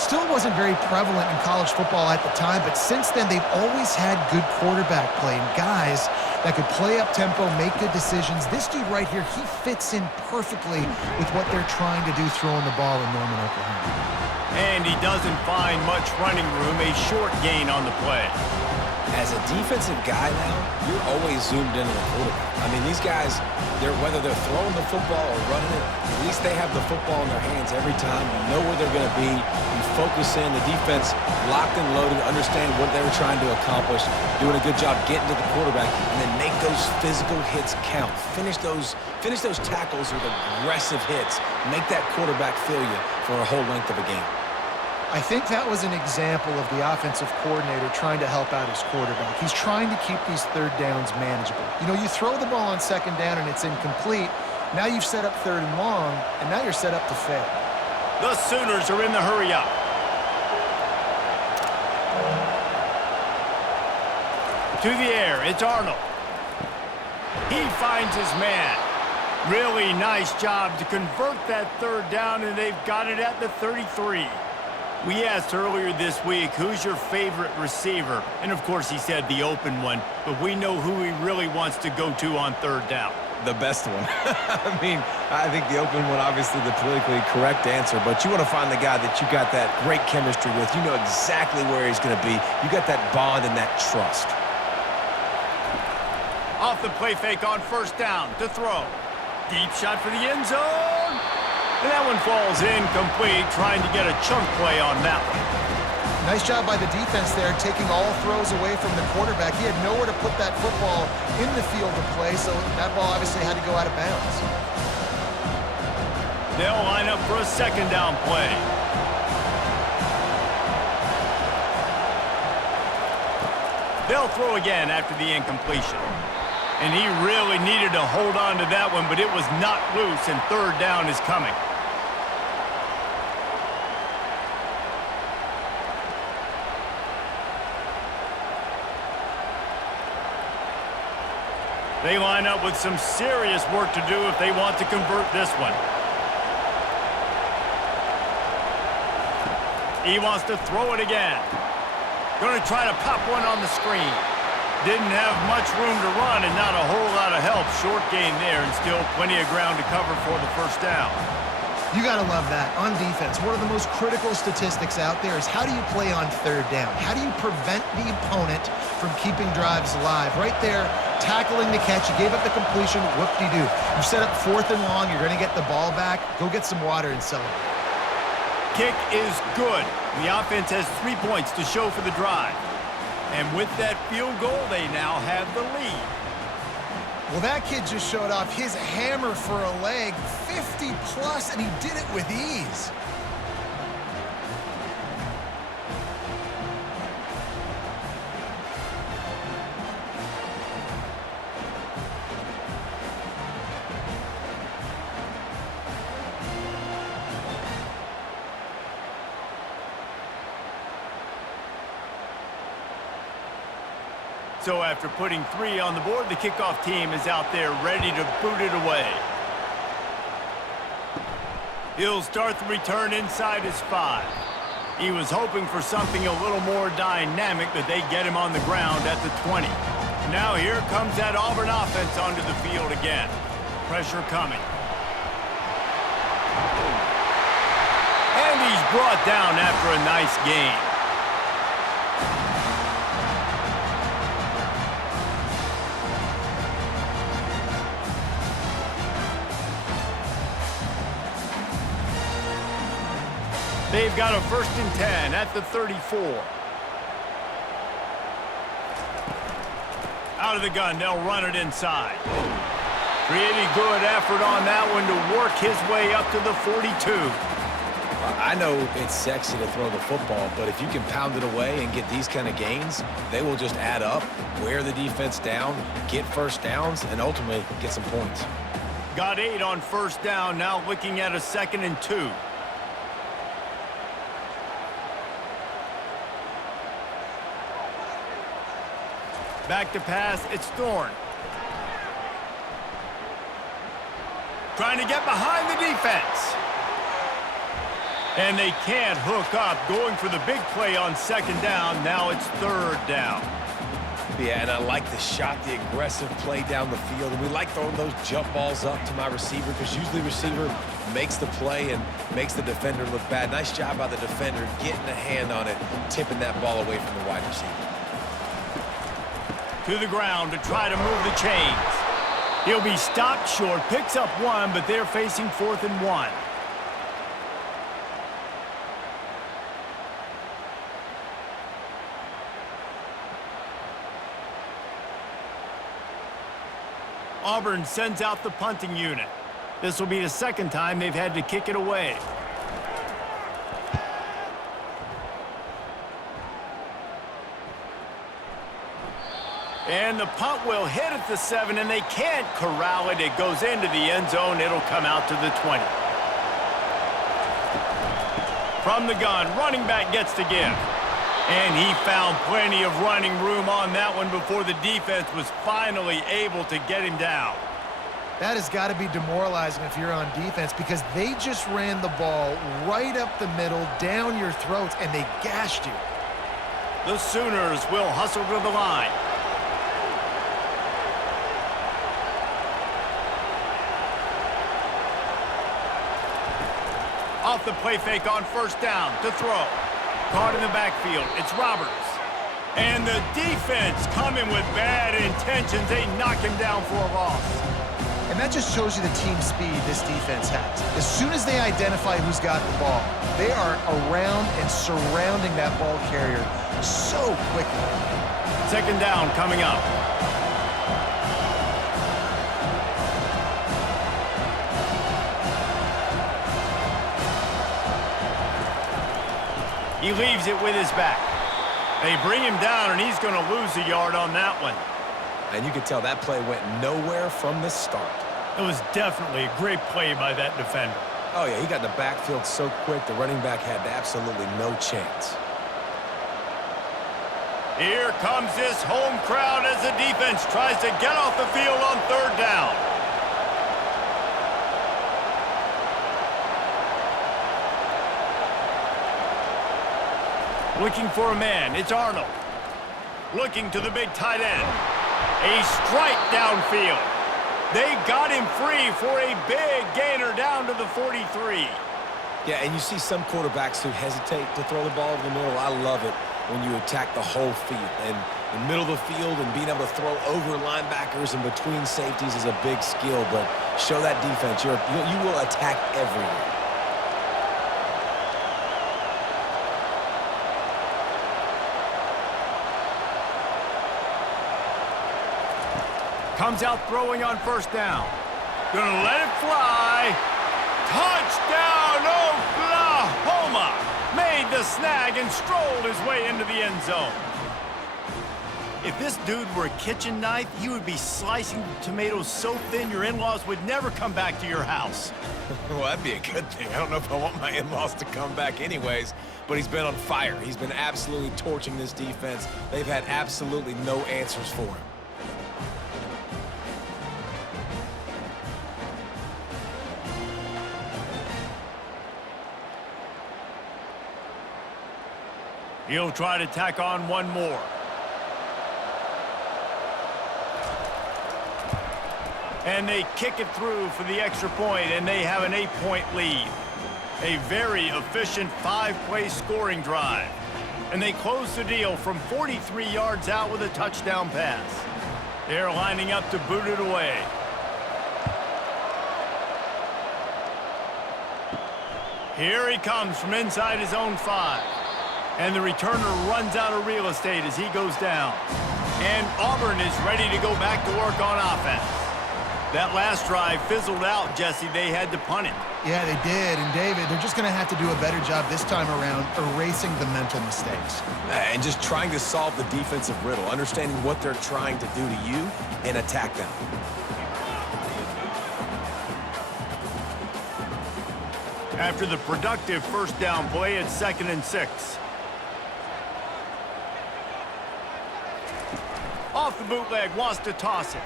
still wasn't very prevalent in college football at the time, but since then they've always had good quarterback play and guys that could play up tempo, make good decisions. This dude right here, he fits in perfectly with what they're trying to do throwing the ball in Norman, Oklahoma. And he doesn't find much running room, a short gain on the play. As a defensive guy now, you're always zoomed into the quarterback. I mean, these guys, whether they're throwing the football or running it, at least they have the football in their hands every time. You know where they're going to be. You focus in. The defense locked and loaded, understand what they were trying to accomplish, doing a good job getting to the quarterback, and then make those physical hits count. Finish those tackles with aggressive hits. Make that quarterback feel you for a whole length of a game. I think that was an example of the offensive coordinator trying to help out his quarterback. He's trying to keep these third downs manageable. You know, you throw the ball on second down and it's incomplete. Now you've set up third and long, and now you're set up to fail. The Sooners are in the hurry up. To the air, it's Arnold. He finds his man. Really nice job to convert that third down, and they've got it at the 33. We asked earlier this week, who's your favorite receiver? And, of course, he said the open one, but we know who he really wants to go to on third down. The best one. I mean, I think the open one, obviously the politically correct answer, but you want to find the guy that you got that great chemistry with. You know exactly where he's going to be. You got that bond and that trust. Off the play fake on first down to throw. Deep shot for the end zone. And that one falls incomplete, trying to get a chunk play on that one. Nice job by the defense there, taking all throws away from the quarterback. He had nowhere to put that football in the field to play, so that ball obviously had to go out of bounds. They'll line up for a second down play. They'll throw again after the incompletion. And he really needed to hold on to that one, but it was not loose, and third down is coming. They line up with some serious work to do if they want to convert this one. He wants to throw it again. Going to try to pop one on the screen. Didn't have much room to run and not a whole lot of help. Short gain there and still plenty of ground to cover for the first down. You got to love that. On defense, one of the most critical statistics out there is how do you play on third down? How do you prevent the opponent from keeping drives alive? Right there, tackling the catch. You gave up the completion. Whoop-de-doo. You set up fourth and long. You're going to get the ball back. Go get some water and celebrate. Kick is good. The offense has 3 points to show for the drive. And with that field goal, they now have the lead. Well, that kid just showed off his hammer for a leg, 50-plus, and he did it with ease. So after putting 3 on the board, the kickoff team is out there ready to boot it away. He'll start the return inside his 5. He was hoping for something a little more dynamic, but they get him on the ground at the 20. Now here comes that Auburn offense onto the field again. Pressure coming. And he's brought down after a nice gain. They've got a 1st and 10 at the 34. Out of the gun, they'll run it inside. Pretty good effort on that one to work his way up to the 42. I know it's sexy to throw the football, but if you can pound it away and get these kind of gains, they will just add up, wear the defense down, get first downs, and ultimately get some points. Got 8 on first down, now looking at a 2nd and 2. Back to pass, it's Thorne. Trying to get behind the defense. And they can't hook up, going for the big play on 2nd down. Now it's 3rd down. Yeah, and I like the shot, the aggressive play down the field. And we like throwing those jump balls up to my receiver because usually the receiver makes the play and makes the defender look bad. Nice job by the defender getting a hand on it, tipping that ball away from the wide receiver. to the ground to try to move the chains. He'll be stopped short, picks up one, but they're facing 4th and 1. Auburn sends out the punting unit. This will be the second time they've had to kick it away. And the punt will hit at the 7, and they can't corral it. It goes into the end zone. It'll come out to the 20. From the gun, running back gets to give. And he found plenty of running room on that one before the defense was finally able to get him down. That has got to be demoralizing if you're on defense because they just ran the ball right up the middle, down your throats, and they gashed you. The Sooners will hustle to the line. Off the play fake on 1st down to throw. Caught in the backfield. It's Roberts. And the defense coming with bad intentions. They knock him down for a loss. And that just shows you the team speed this defense has. As soon as they identify who's got the ball, they are around and surrounding that ball carrier so quickly. 2nd down coming up. He leaves it with his back. They bring him down, and he's going to lose a yard on that one. And you can tell that play went nowhere from the start. It was definitely a great play by that defender. Oh, yeah, he got in the backfield so quick, the running back had absolutely no chance. Here comes this home crowd as the defense tries to get off the field on 3rd down. Looking for a man, it's Arnold. Looking to the big tight end. A strike downfield. They got him free for a big gainer down to the 43. Yeah, and you see some quarterbacks who hesitate to throw the ball over the middle. I love it when you attack the whole field. And the middle of the field and being able to throw over linebackers and between safeties is a big skill. But show that defense. You will attack everywhere. Comes out throwing on 1st down. Gonna let it fly. Touchdown, Oklahoma! Made the snag and strolled his way into the end zone. If this dude were a kitchen knife, he would be slicing tomatoes so thin your in-laws would never come back to your house. Well, that'd be a good thing. I don't know if I want my in-laws to come back anyways, but he's been on fire. He's been absolutely torching this defense. They've had absolutely no answers for him. He'll try to tack on one more. And they kick it through for the extra point, and they have an 8-point lead. A very efficient 5-play scoring drive. And they close the deal from 43 yards out with a touchdown pass. They're lining up to boot it away. Here he comes from inside his own 5. And the returner runs out of real estate as he goes down. And Auburn is ready to go back to work on offense. That last drive fizzled out, Jesse. They had to punt it. Yeah, they did. And, David, they're just going to have to do a better job this time around erasing the mental mistakes. And just trying to solve the defensive riddle, understanding what they're trying to do to you and attack them. After the productive 1st down play, it's 2nd and 6. Off the bootleg, wants to toss it.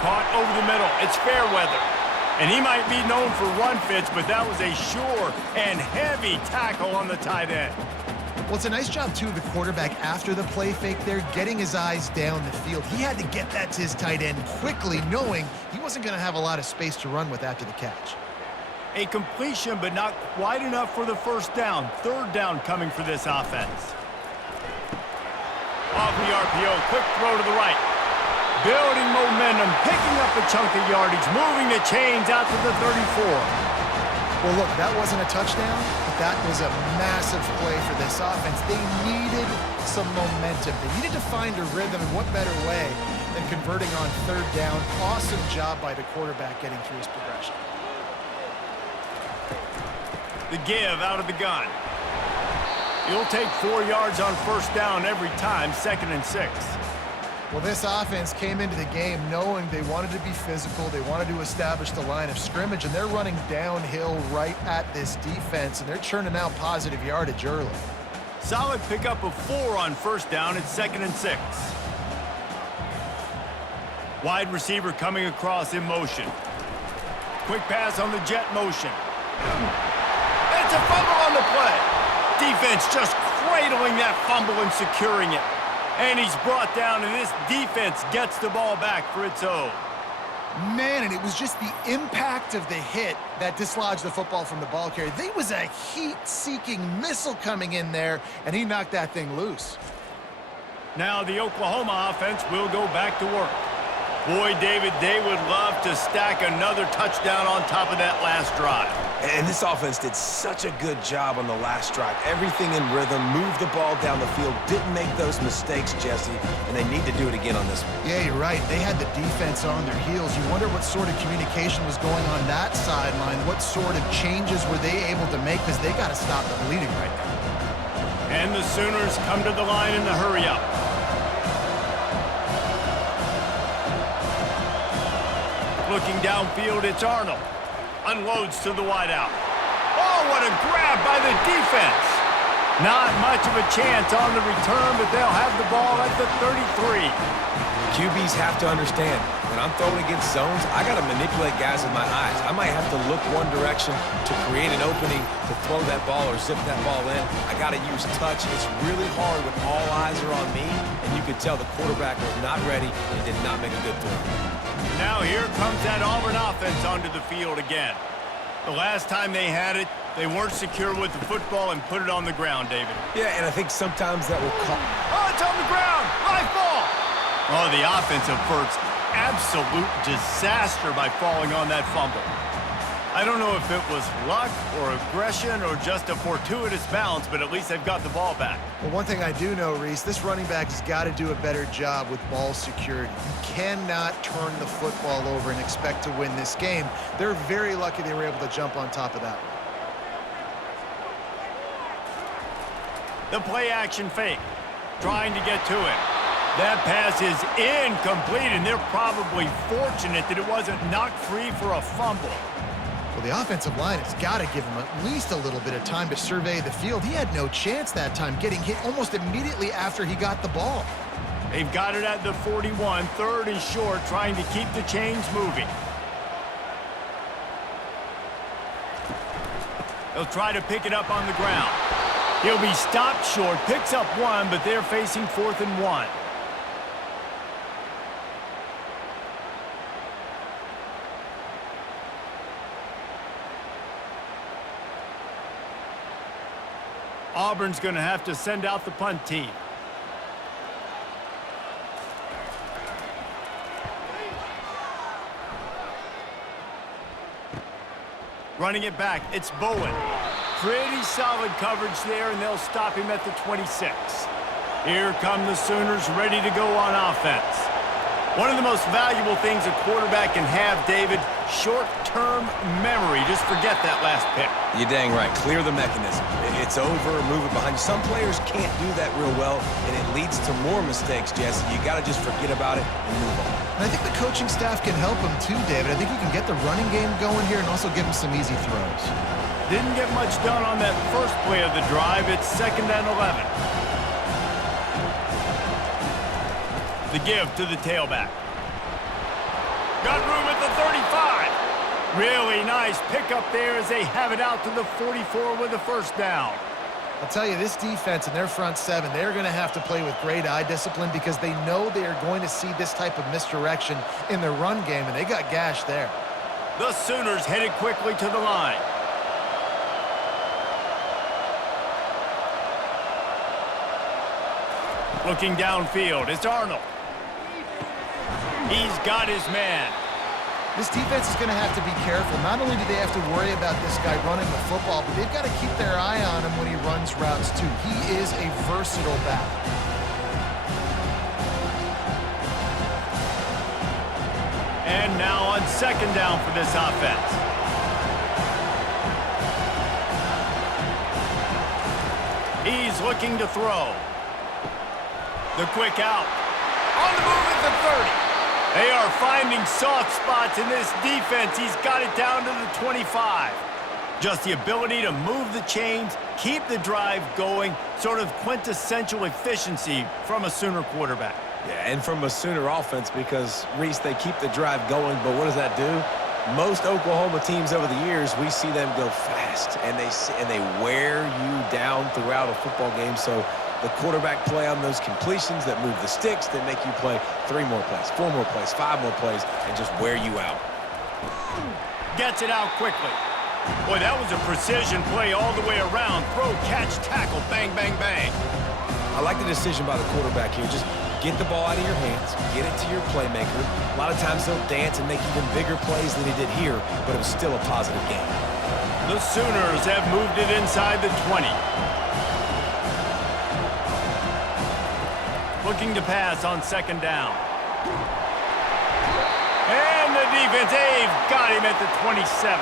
Caught over the middle. It's Fairweather. And he might be known for run fits, but that was a sure and heavy tackle on the tight end. Well, it's a nice job, too, of the quarterback after the play fake there, getting his eyes down the field. He had to get that to his tight end quickly, knowing he wasn't going to have a lot of space to run with after the catch. A completion, but not quite enough for the 1st down. 3rd down coming for this offense. Off the RPO, quick throw to the right. Building momentum, picking up a chunk of yardage, moving the chains out to the 34. Well, look, that wasn't a touchdown, but that was a massive play for this offense. They needed some momentum. They needed to find a rhythm, and what better way than converting on third down. Awesome job by the quarterback getting through his progression. The give out of the gun. You'll take 4 yards on first down every time, 2nd and 6. Well, this offense came into the game knowing they wanted to be physical, they wanted to establish the line of scrimmage, and they're running downhill right at this defense, and they're churning out positive yardage early. Solid pickup of 4 on first down. It's 2nd and 6. Wide receiver coming across in motion. Quick pass on the jet motion. It's a fumble on the play. Defense just cradling that fumble and securing it. And he's brought down, and this defense gets the ball back for its own. Man, and it was just the impact of the hit that dislodged the football from the ball carrier. There was a heat-seeking missile coming in there, and he knocked that thing loose. Now the Oklahoma offense will go back to work. Boy, David, they would love to stack another touchdown on top of that last drive. And this offense did such a good job on the last drive. Everything in rhythm, moved the ball down the field, didn't make those mistakes, Jesse, and they need to do it again on this one. Yeah, you're right. They had the defense on their heels. You wonder what sort of communication was going on that sideline. What sort of changes were they able to make, because they got to stop the bleeding right now. And the Sooners come to the line in the hurry-up. Looking downfield, it's Arnold. Unloads to the wideout. Oh, what a grab by the defense. Not much of a chance on the return, but they'll have the ball at the 33. QBs have to understand, when I'm throwing against zones, I got to manipulate guys with my eyes. I might have to look one direction to create an opening to throw that ball or zip that ball in. I got to use touch. It's really hard when all eyes are on me, and you could tell the quarterback was not ready and did not make a good throw. Now here comes that Auburn offense onto the field again. The last time they had it, they weren't secure with the football and put it on the ground, David. Yeah, and I think sometimes that will come. Oh, it's on the ground! Live ball! Oh, the offensive first. Absolute disaster by falling on that fumble. I don't know if it was luck or aggression or just a fortuitous bounce, but at least they've got the ball back. Well, one thing I do know, Reese, this running back has got to do a better job with ball security. You cannot turn the football over and expect to win this game. They're very lucky they were able to jump on top of that one. The play-action fake, trying to get to him. That pass is incomplete, and they're probably fortunate that it wasn't knocked free for a fumble. Well, the offensive line has got to give him at least a little bit of time to survey the field. He had no chance that time, getting hit almost immediately after he got the ball. They've got it at the 41, 3rd and short, trying to keep the chains moving. They'll try to pick it up on the ground. He'll be stopped short, picks up 1, but they're facing 4th and 1. Auburn's going to have to send out the punt team. Running it back, it's Bowen. Pretty solid coverage there, and they'll stop him at the 26. Here come the Sooners ready to go on offense. One of the most valuable things a quarterback can have, David, short-term memory. Just forget that last pick. You're dang right. Clear the mechanism. It's over, move it behind you. Some players can't do that real well, and it leads to more mistakes, Jesse. You got to just forget about it and move on. And I think the coaching staff can help him too, David. I think you can get the running game going here and also give him some easy throws. Didn't get much done on that first play of the drive. It's 2nd and 11. The give to the tailback. Got room at the 35. Really nice pickup there as they have it out to the 44 with a first down. I'll tell you, this defense and their front seven, they're going to have to play with great eye discipline because they know they are going to see this type of misdirection in their run game, and they got gashed there. The Sooners headed quickly to the line. Looking downfield, it's Arnold. He's got his man. This defense is going to have to be careful. Not only do they have to worry about this guy running the football, but they've got to keep their eye on him when he runs routes too. He is a versatile back. And now on second down for this offense. He's looking to throw. The quick out. On the move at the 30. They are finding soft spots in this defense. He's got it down to the 25. Just the ability to move the chains, keep the drive going, sort of quintessential efficiency from a Sooner quarterback. Yeah, and from a Sooner offense because, Reese, they keep the drive going, but what does that do? Most Oklahoma teams over the years, we see them go fast, and they wear you down throughout a football game. So the quarterback play on those completions that move the sticks, that make you play 3 more plays, 4 more plays, 5 more plays, and just wear you out. Gets it out quickly. Boy, that was a precision play all the way around. Throw, catch, tackle, bang, bang, bang. I like the decision by the quarterback here. Just get the ball out of your hands, get it to your playmaker. A lot of times they'll dance and make even bigger plays than he did here, but it was still a positive game. The Sooners have moved it inside the 20. Looking to pass on second down. And the defense, they've got him at the 27.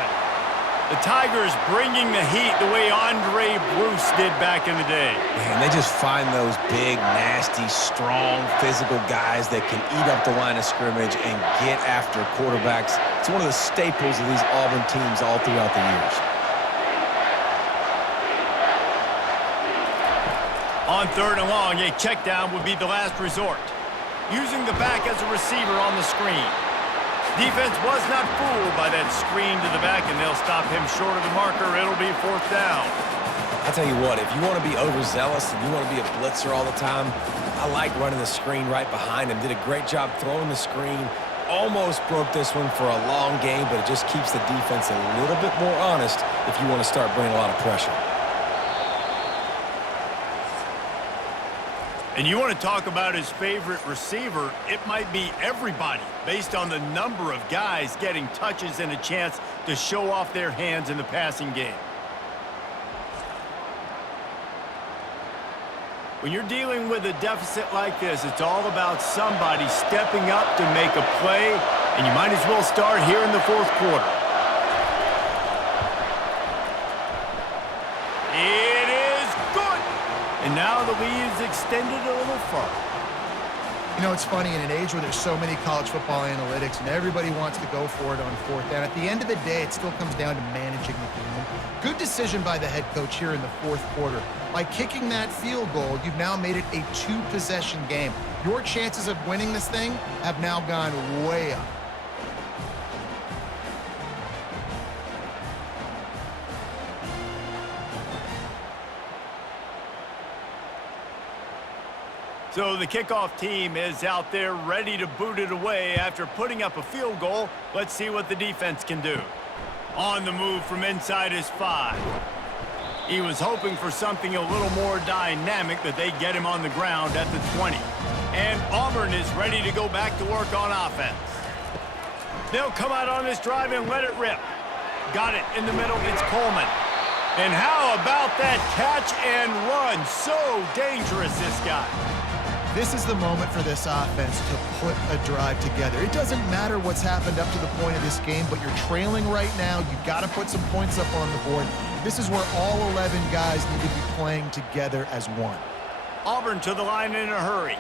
The Tigers bringing the heat the way Andre Bruce did back in the day. Man, they just find those big, nasty, strong, physical guys that can eat up the line of scrimmage and get after quarterbacks. It's one of the staples of these Auburn teams all throughout the years. On third and long, a check down would be the last resort. Using the back as a receiver on the screen. Defense was not fooled by that screen to the back, and they'll stop him short of the marker. It'll be fourth down. I tell you what, if you want to be overzealous and you want to be a blitzer all the time, I like running the screen right behind him. Did a great job throwing the screen. Almost broke this one for a long game, but it just keeps the defense a little bit more honest if you want to start bringing a lot of pressure. And you want to talk about his favorite receiver, it might be everybody, based on the number of guys getting touches and a chance to show off their hands in the passing game. When you're dealing with a deficit like this, it's all about somebody stepping up to make a play, and you might as well start here in the fourth quarter. And now the lead is extended a little further. You know, it's funny, in an age where there's so many college football analytics and everybody wants to go for it on fourth down, at the end of the day, it still comes down to managing the game. Good decision by the head coach here in the fourth quarter. By kicking that field goal, you've now made it a 2-possession game. Your chances of winning this thing have now gone way up. So the kickoff team is out there ready to boot it away after putting up a field goal. Let's see what the defense can do. On the move from inside his 5. He was hoping for something a little more dynamic, but they get him on the ground at the 20. And Auburn is ready to go back to work on offense. They'll come out on this drive and let it rip. Got it in the middle. It's Coleman. And how about that catch and run? So dangerous, this guy. This is the moment for this offense to put a drive together. It doesn't matter what's happened up to the point of this game, but you're trailing right now. You've got to put some points up on the board. This is where all 11 guys need to be playing together as one. Auburn to the line in a hurry.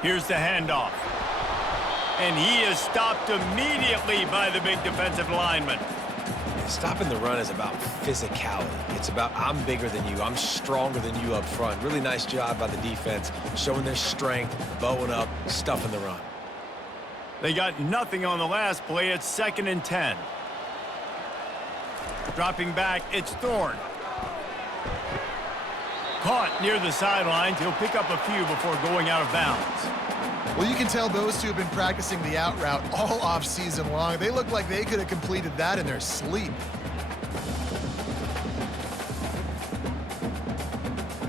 Here's the handoff. And he is stopped immediately by the big defensive lineman. Stopping the run is about physicality. It's about I'm bigger than you. I'm stronger than you up front. Really nice job by the defense, showing their strength, bowing up, stuffing the run. They got nothing on the last play. It's 2nd and 10. Dropping back, it's Thorne. Caught near the sidelines. He'll pick up a few before going out of bounds. Well, you can tell those two have been practicing the out route all off-season long. They look like they could have completed that in their sleep.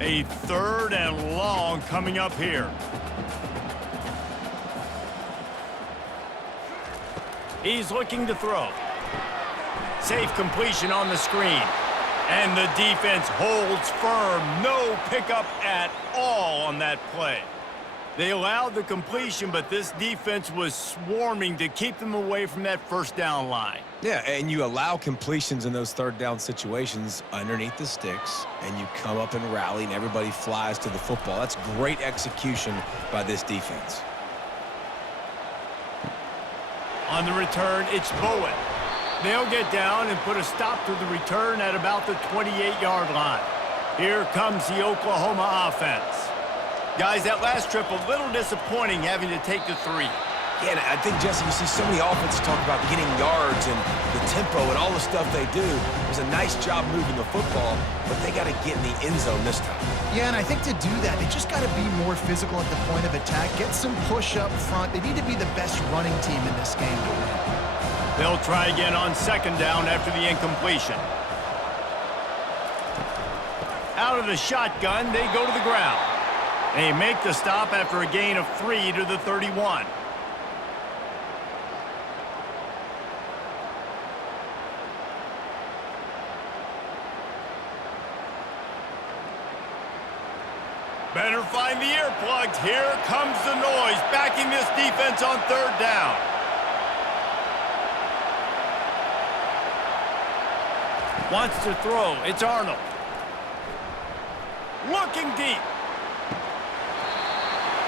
A 3rd and long coming up here. He's looking to throw. Safe completion on the screen. And the defense holds firm. No pickup at all on that play. They allowed the completion, but this defense was swarming to keep them away from that first down line. Yeah, and you allow completions in those 3rd down situations underneath the sticks, and you come up and rally, and everybody flies to the football. That's great execution by this defense. On the return, it's Bowen. They'll get down and put a stop to the return at about the 28-yard line. Here comes the Oklahoma offense. Guys, that last trip a little disappointing having to take the 3. Yeah, and I think, Jesse, you see so many offenses talk about getting yards and the tempo and all the stuff they do. It was a nice job moving the football, but they got to get in the end zone this time. Yeah, and I think to do that, they just got to be more physical at the point of attack, get some push up front. They need to be the best running team in this game to win. They'll try again on 2nd down after the incompletion. Out of the shotgun, they go to the ground. They make the stop after a gain of 3 to the 31. Better find the earplugs. Here comes the noise, backing this defense on 3rd down. Wants to throw. It's Arnold. Looking deep.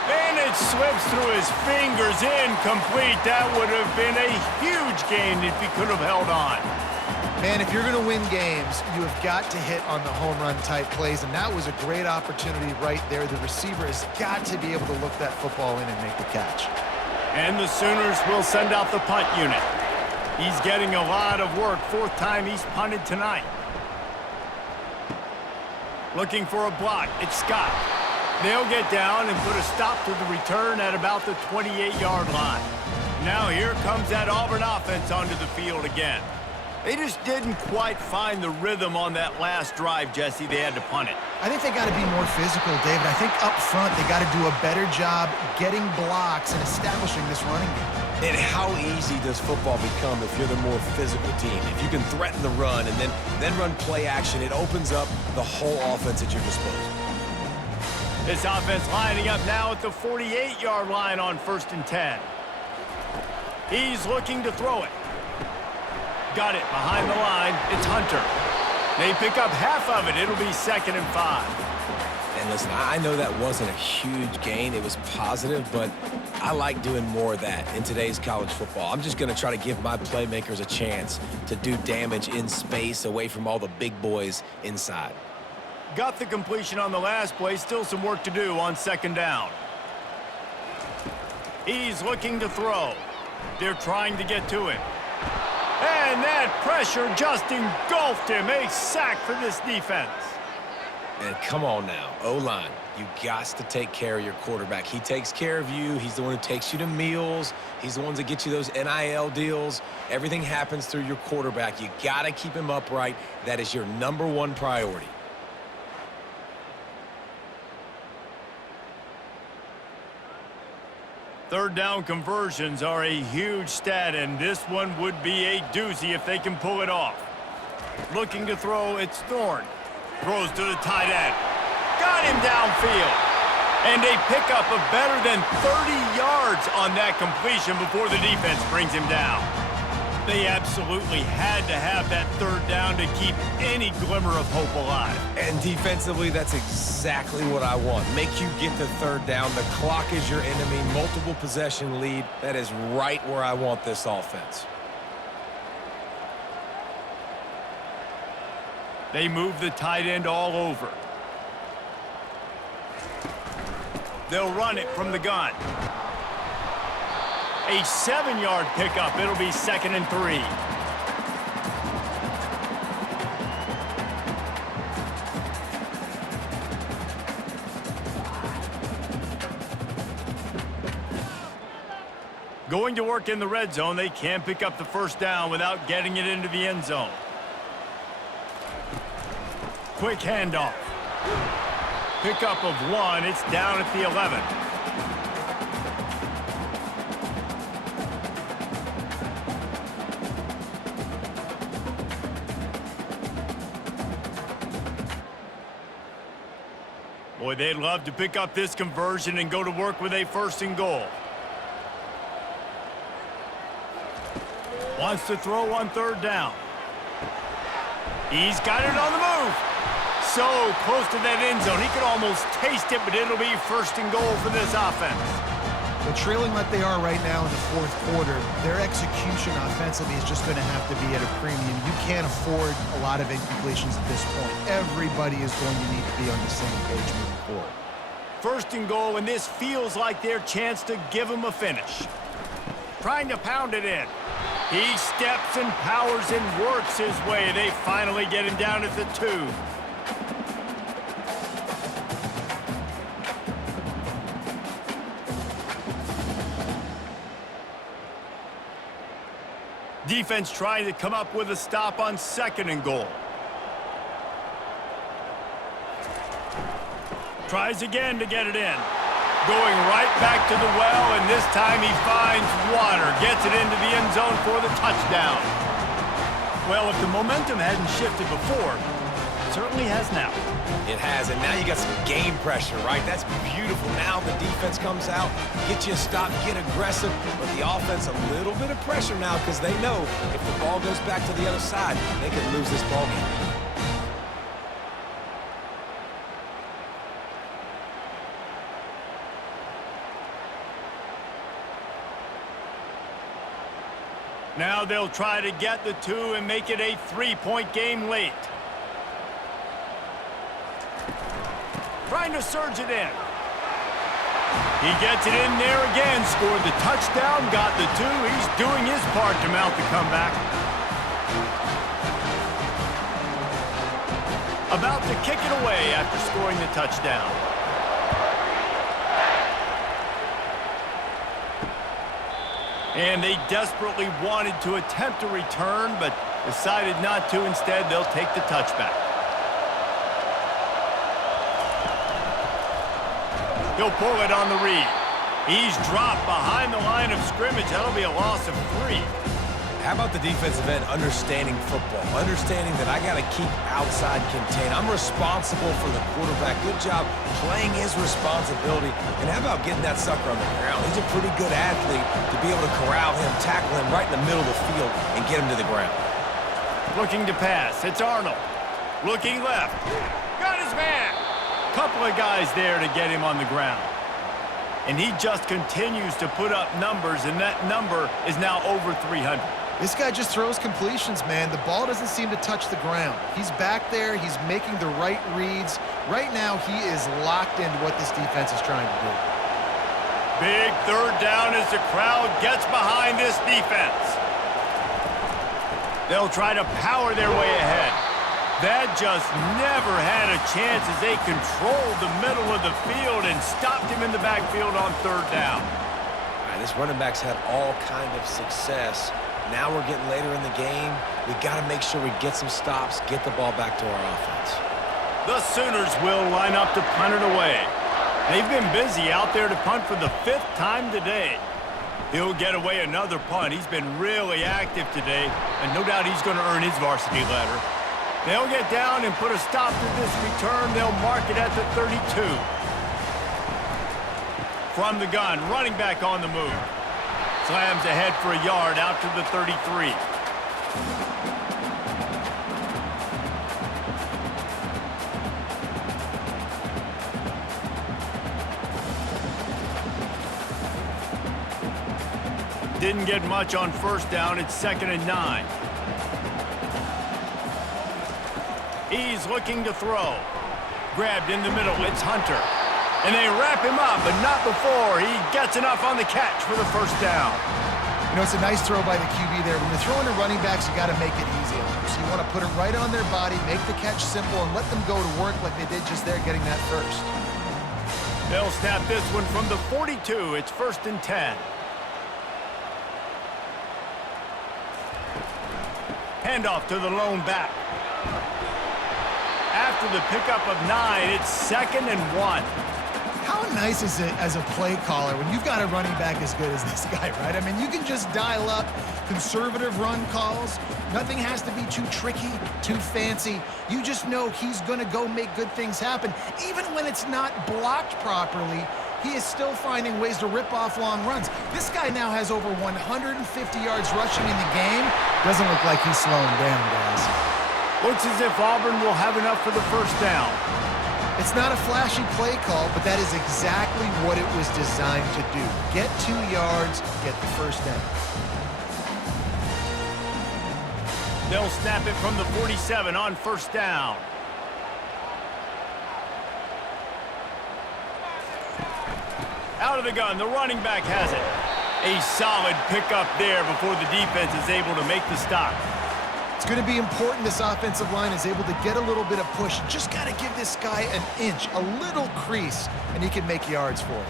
And it slips through his fingers, incomplete. That would have been a huge gain if he could have held on. Man, if you're going to win games, you have got to hit on the home run type plays, and that was a great opportunity right there. The receiver has got to be able to look that football in and make the catch. And the Sooners will send out the punt unit. He's getting a lot of work. 4th time he's punted tonight. Looking for a block. It's Scott. They'll get down and put a stop to the return at about the 28-yard line. Now here comes that Auburn offense onto the field again. They just didn't quite find the rhythm on that last drive, Jesse. They had to punt it. I think they got to be more physical, David. I think up front they got to do a better job getting blocks and establishing this running game. And how easy does football become if you're the more physical team? If you can threaten the run and then run play action, it opens up the whole offense at your disposal. This offense lining up now at the 48-yard line on 1st and 10. He's looking to throw it. Got it behind the line. It's Hunter. They pick up half of it. It'll be 2nd and 5. And listen, I know that wasn't a huge gain. It was positive, but I like doing more of that in today's college football. I'm just going to try to give my playmakers a chance to do damage in space away from all the big boys inside. Got the completion on the last play. Still some work to do on 2nd down. He's looking to throw. They're trying to get to him. And that pressure just engulfed him. A sack for this defense. And come on now, O-line. You got to take care of your quarterback. He takes care of you. He's the one who takes you to meals. He's the one that gets you those NIL deals. Everything happens through your quarterback. You got to keep him upright. That is your #1 priority. Third down conversions are a huge stat, and this one would be a doozy if they can pull it off. Looking to throw, it's Thorne. Throws to the tight end. Got him downfield. And a pickup of better than 30 yards on that completion before the defense brings him down. They absolutely had to have that 3rd down to keep any glimmer of hope alive. And defensively, that's exactly what I want. Make you get the 3rd down. The clock is your enemy. Multiple possession lead. That is right where I want this offense. They move the tight end all over. They'll run it from the gun. A 7-yard pickup. It'll be 2nd and 3. Going to work in the red zone. They can't pick up the 1st down without getting it into the end zone. Quick handoff. Pickup of 1. It's down at the 11. Boy, they'd love to pick up this conversion and go to work with a 1st and goal. Wants to throw on 3rd down. He's got it on the move. So close to that end zone. He could almost taste it, but it'll be 1st and goal for this offense. Well, trailing like they are right now in the 4th quarter, their execution offensively is just going to have to be at a premium. You can't afford a lot of incompletions at this point. Everybody is going to need to be on the same page moving forward. 1st and goal, and this feels like their chance to give them a finish. Trying to pound it in. He steps and powers and works his way. They finally get him down at the 2. Defense trying to come up with a stop on 2nd and goal. Tries again to get it in. Going right back to the well, and this time he finds water. Gets it into the end zone for the touchdown. Well, if the momentum hadn't shifted before, it certainly has now. It has, and now you got some game pressure, right? That's beautiful. Now the defense comes out, get you a stop, get aggressive, but the offense a little bit of pressure now because they know if the ball goes back to the other side, they could lose this ball game. Now they'll try to get the 2 and make it a 3-point game late. Trying to surge it in. He gets it in there again. Scored the touchdown, got the 2. He's doing his part to mount the comeback. About to kick it away after scoring the touchdown. And they desperately wanted to attempt a return, but decided not to. Instead, they'll take the touchback. He'll pull it on the read. He's dropped behind the line of scrimmage. That'll be a loss of 3. How about the defensive end understanding football, understanding that I got to keep outside contained. I'm responsible for the quarterback. Good job playing his responsibility. And how about getting that sucker on the ground? He's a pretty good athlete to be able to corral him, tackle him right in the middle of the field, and get him to the ground. Looking to pass. It's Arnold. Looking left. Got his man. Couple of guys there to get him on the ground. And he just continues to put up numbers, and that number is now over 300. This guy just throws completions, man. The ball doesn't seem to touch the ground. He's back there. He's making the right reads. Right now, he is locked into what this defense is trying to do. Big 3rd down as the crowd gets behind this defense. They'll try to power their way ahead. That just never had a chance as they controlled the middle of the field and stopped him in the backfield on 3rd down. All right, this running back's had all kind of success. Now we're getting later in the game. We got to make sure we get some stops, get the ball back to our offense. The Sooners will line up to punt it away. They've been busy out there to punt for the 5th time today. He'll get away another punt. He's been really active today, and no doubt he's going to earn his varsity letter. They'll get down and put a stop to this return. They'll mark it at the 32. From the gun, running back on the move. Slams ahead for a yard out to the 33. Didn't get much on 1st down. It's 2nd and 9. He's looking to throw. Grabbed in the middle. It's Hunter. And they wrap him up, but not before he gets enough on the catch for the 1st down. You know, it's a nice throw by the QB there. When you're throwing to running backs, you got to make it easy on them. So you want to put it right on their body, make the catch simple, and let them go to work like they did just there, getting that 1st. They'll snap this one from the 42. It's 1st and 10. Handoff to the lone back. After the pickup of 9, it's 2nd and 1. How nice is it as a play caller when you've got a running back as good as this guy, right? I mean, you can just dial up conservative run calls. Nothing has to be too tricky, too fancy. You just know he's going to go make good things happen. Even when it's not blocked properly, he is still finding ways to rip off long runs. This guy now has over 150 yards rushing in the game. Doesn't look like he's slowing down, guys. Looks as if Auburn will have enough for the first down. It's not a flashy play call, but that is exactly what it was designed to do. Get 2 yards, get the first down. They'll snap it from the 47 on first down. Out of the gun, the running back has it. A solid pickup there before the defense is able to make the stop. It's going to be important this offensive line is able to get a little bit of push. Just got to give this guy an inch, a little crease, and he can make yards for it.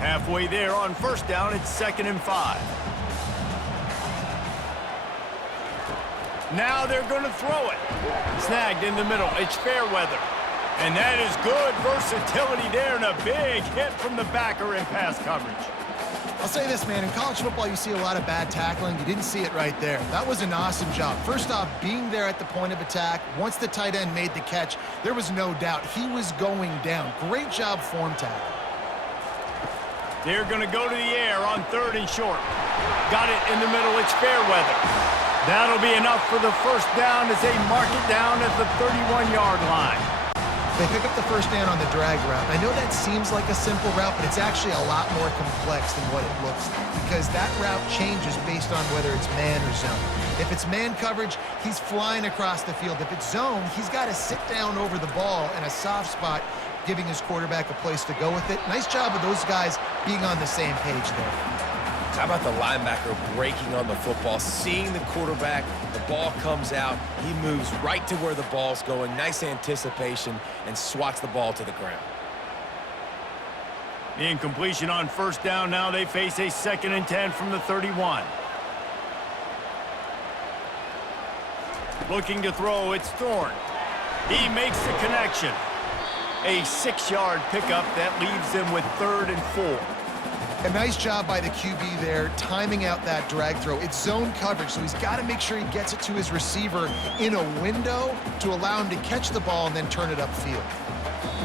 Halfway there on first down, it's 2nd and 5. Now they're going to throw it. Snagged in the middle. It's Fairweather. And that is good versatility there and a big hit from the backer in pass coverage. I'll say this, man. In college football, you see a lot of bad tackling. You didn't see it right there. That was an awesome job. First off, being there at the point of attack. Once the tight end made the catch, there was no doubt he was going down. Great job form tackle. They're going to go to the air on 3rd and short. Got it in the middle. It's Fairweather. That'll be enough for the first down as they mark it down at the 31-yard line. They pick up the first down on the drag route. I know that seems like a simple route, but it's actually a lot more complex than what it looks like because that route changes based on whether it's man or zone. If it's man coverage, he's flying across the field. If it's zone, he's got to sit down over the ball in a soft spot, giving his quarterback a place to go with it. Nice job of those guys being on the same page there. How about the linebacker breaking on the football, seeing the quarterback, the ball comes out, he moves right to where the ball's going, nice anticipation, and swats the ball to the ground. The incompletion on first down. Now they face a 2nd and 10 from the 31. Looking to throw, it's Thorne. He makes the connection. A 6-yard pickup that leaves them with 3rd and 4. A nice job by the QB there, timing out that drag throw. It's zone coverage, so he's got to make sure he gets it to his receiver in a window to allow him to catch the ball and then turn it upfield.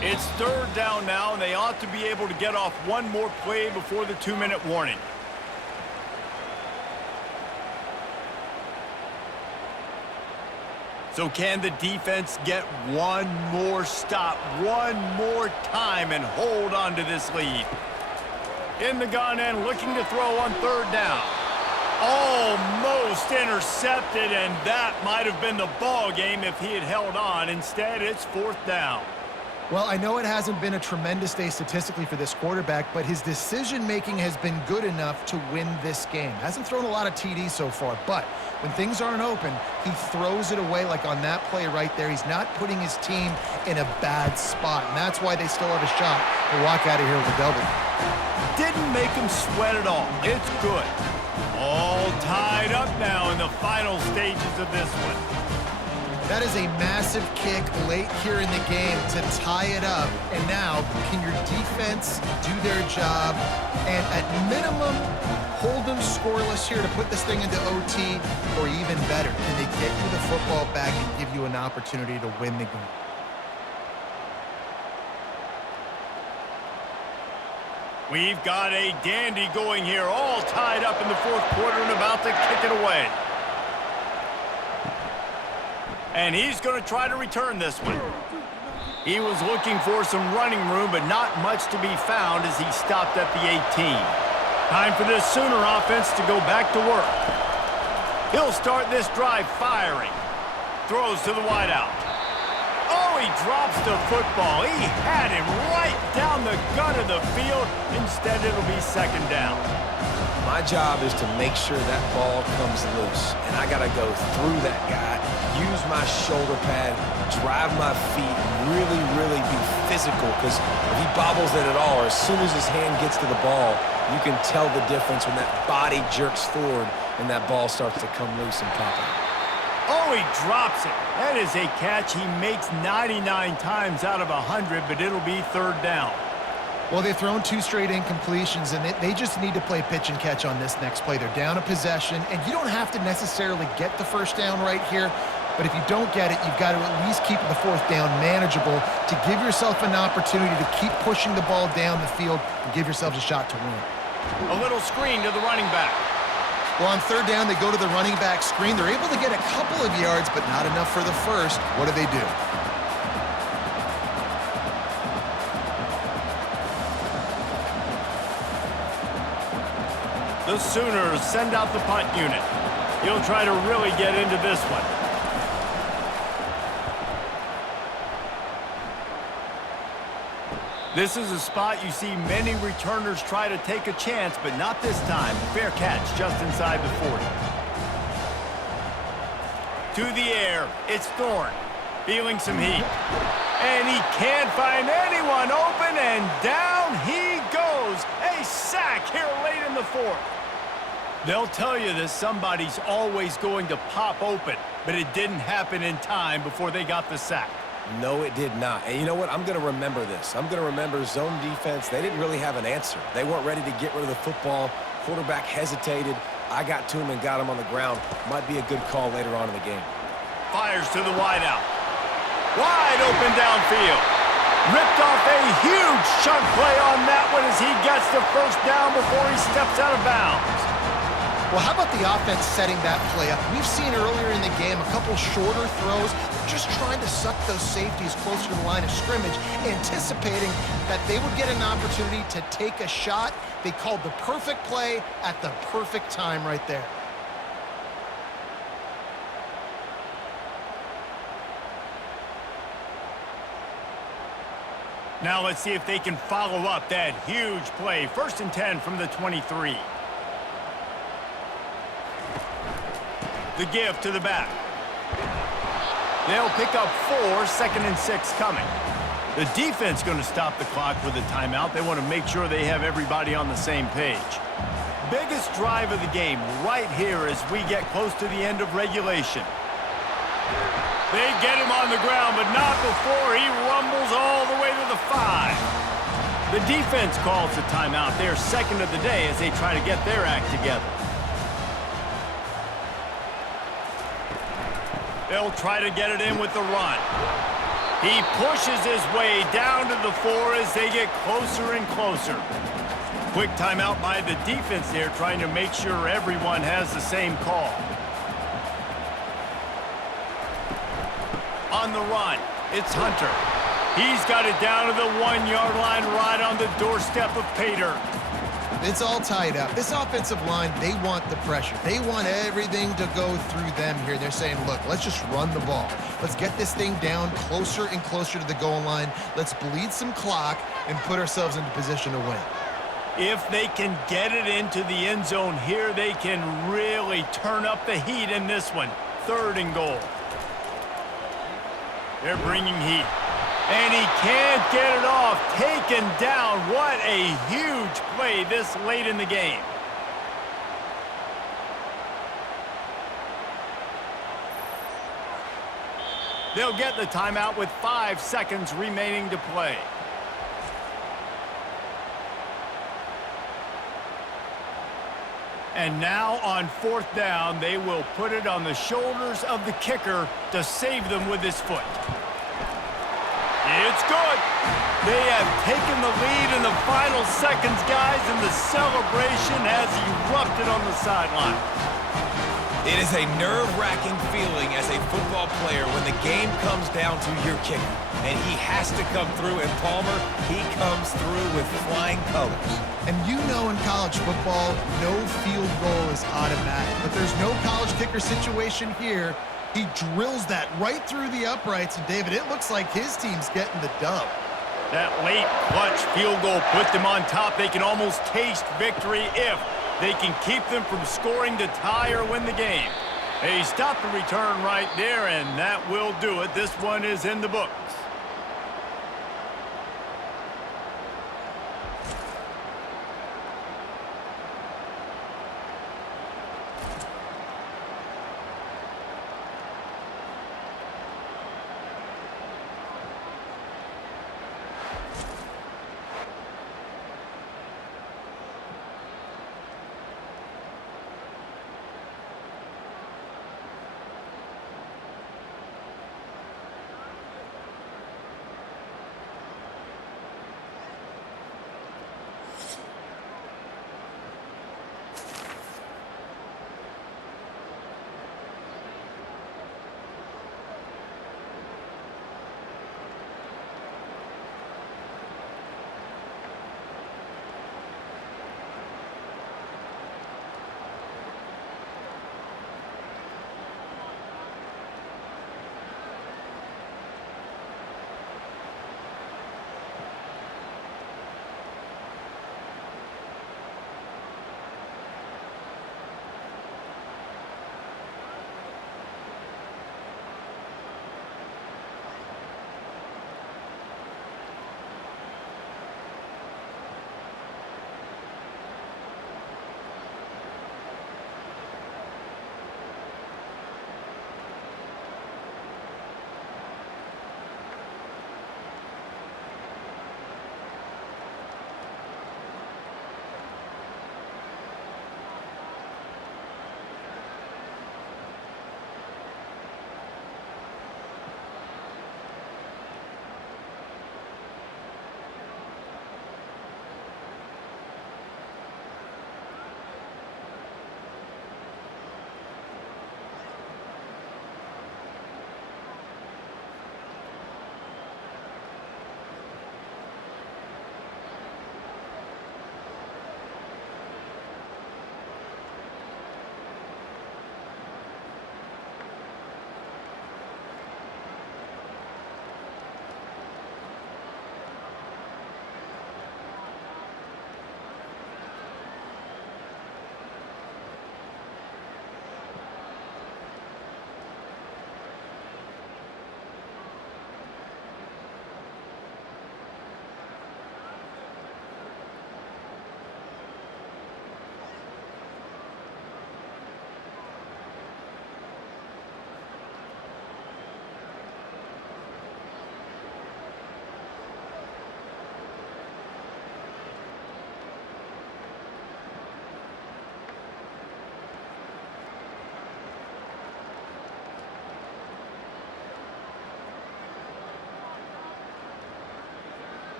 It's 3rd down now, and they ought to be able to get off one more play before the 2-minute warning. So can the defense get one more stop, one more time, and hold on to this lead? In the gun and looking to throw on 3rd down. Almost intercepted, and that might have been the ball game if he had held on. Instead, it's 4th down. Well, I know it hasn't been a tremendous day statistically for this quarterback, but his decision-making has been good enough to win this game. Hasn't thrown a lot of TDs so far, but when things aren't open, he throws it away like on that play right there. He's not putting his team in a bad spot, and that's why they still have a shot to walk out of here with a W. Didn't make him sweat at all. It's good. All tied up now in the final stages of this one. That is a massive kick late here in the game to tie it up. And now, can your defense do their job and at minimum hold them scoreless here to put this thing into OT, or even better, can they get you the football back and give you an opportunity to win the game? We've got a dandy going here, all tied up in the 4th quarter and about to kick it away. And he's going to try to return this one. He was looking for some running room, but not much to be found as he stopped at the 18. Time for this Sooner offense to go back to work. He'll start this drive firing. Throws to the wideout. Oh, he drops the football. He had him right down the gut of the field. Instead, it'll be 2nd down. My job is to make sure that ball comes loose, and I got to go through that guy, use my shoulder pad, drive my feet, really, really be physical, because if he bobbles it at all, or as soon as his hand gets to the ball, you can tell the difference when that body jerks forward and that ball starts to come loose and pop out. Oh, Oh, he drops it. That is a catch he makes 99 times out of 100, but it'll be third down. Well, they've thrown 2 straight incompletions, and they just need to play pitch and catch on this next play. They're down a possession, and you don't have to necessarily get the first down right here, but if you don't get it, you've got to at least keep the 4th down manageable to give yourself an opportunity to keep pushing the ball down the field and give yourselves a shot to win. A little screen to the running back. Well, on 3rd down, they go to the running back screen. They're able to get a couple of yards, but not enough for the first. What do? The Sooners send out the punt unit. He'll try to really get into this one. This is a spot you see many returners try to take a chance, but not this time. Fair catch just inside the 40. To the air, it's Thorne, feeling some heat. And he can't find anyone open, and down he goes. A sack here late in the 4th. They'll tell you that somebody's always going to pop open, but it didn't happen in time before they got the sack. No, it did not. And you know what? I'm going to remember this. I'm going to remember zone defense. They didn't really have an answer. They weren't ready to get rid of the football. Quarterback hesitated. I got to him and got him on the ground. Might be a good call later on in the game. Fires to the wideout. Wide open downfield. Ripped off a huge chunk play on that one as he gets the first down before he steps out of bounds. Well, how about the offense setting that play up? We've seen earlier in the game a couple shorter throws, just trying to suck those safeties closer to the line of scrimmage, anticipating that they would get an opportunity to take a shot. They called the perfect play at the perfect time right there. Now let's see if they can follow up that huge play. 1st and 10 from the 23. The give to the back. They'll pick up 4, 2nd and 6 coming. The defense going to stop the clock with a timeout. They want to make sure they have everybody on the same page. Biggest drive of the game right here as we get close to the end of regulation. They get him on the ground, but not before he rumbles all the way to the 5. The defense calls the timeout. Their 2nd of the day as they try to get their act together. They'll try to get it in with the run. He pushes his way down to the 4 as they get closer and closer. Quick timeout by the defense there, trying to make sure everyone has the same call. On the run, it's Hunter. He's got it down to the 1-yard line right on the doorstep of Pater. It's all tied up. This offensive line, they want the pressure. They want everything to go through them here. They're saying, look, let's just run the ball. Let's get this thing down closer and closer to the goal line. Let's bleed some clock and put ourselves into position to win. If they can get it into the end zone here, they can really turn up the heat in this one. 3rd and goal. They're bringing heat. And he can't get it off. Taken down. What a huge play this late in the game. They'll get the timeout with 5 seconds remaining to play. And now on 4th down, they will put it on the shoulders of the kicker to save them with his foot. It's good. They have taken the lead in the final seconds, guys, and the celebration has erupted on the sideline. It is a nerve-wracking feeling as a football player when the game comes down to your kicker. And he has to come through, and Palmer, he comes through with flying colors. And you know in college football, no field goal is automatic. But there's no college kicker situation here. He drills that right through the uprights, and David, it looks like his team's getting the dub. That late clutch field goal put them on top. They can almost taste victory if they can keep them from scoring to tie or win the game. They stopped the return right there, and that will do it. This one is in the books.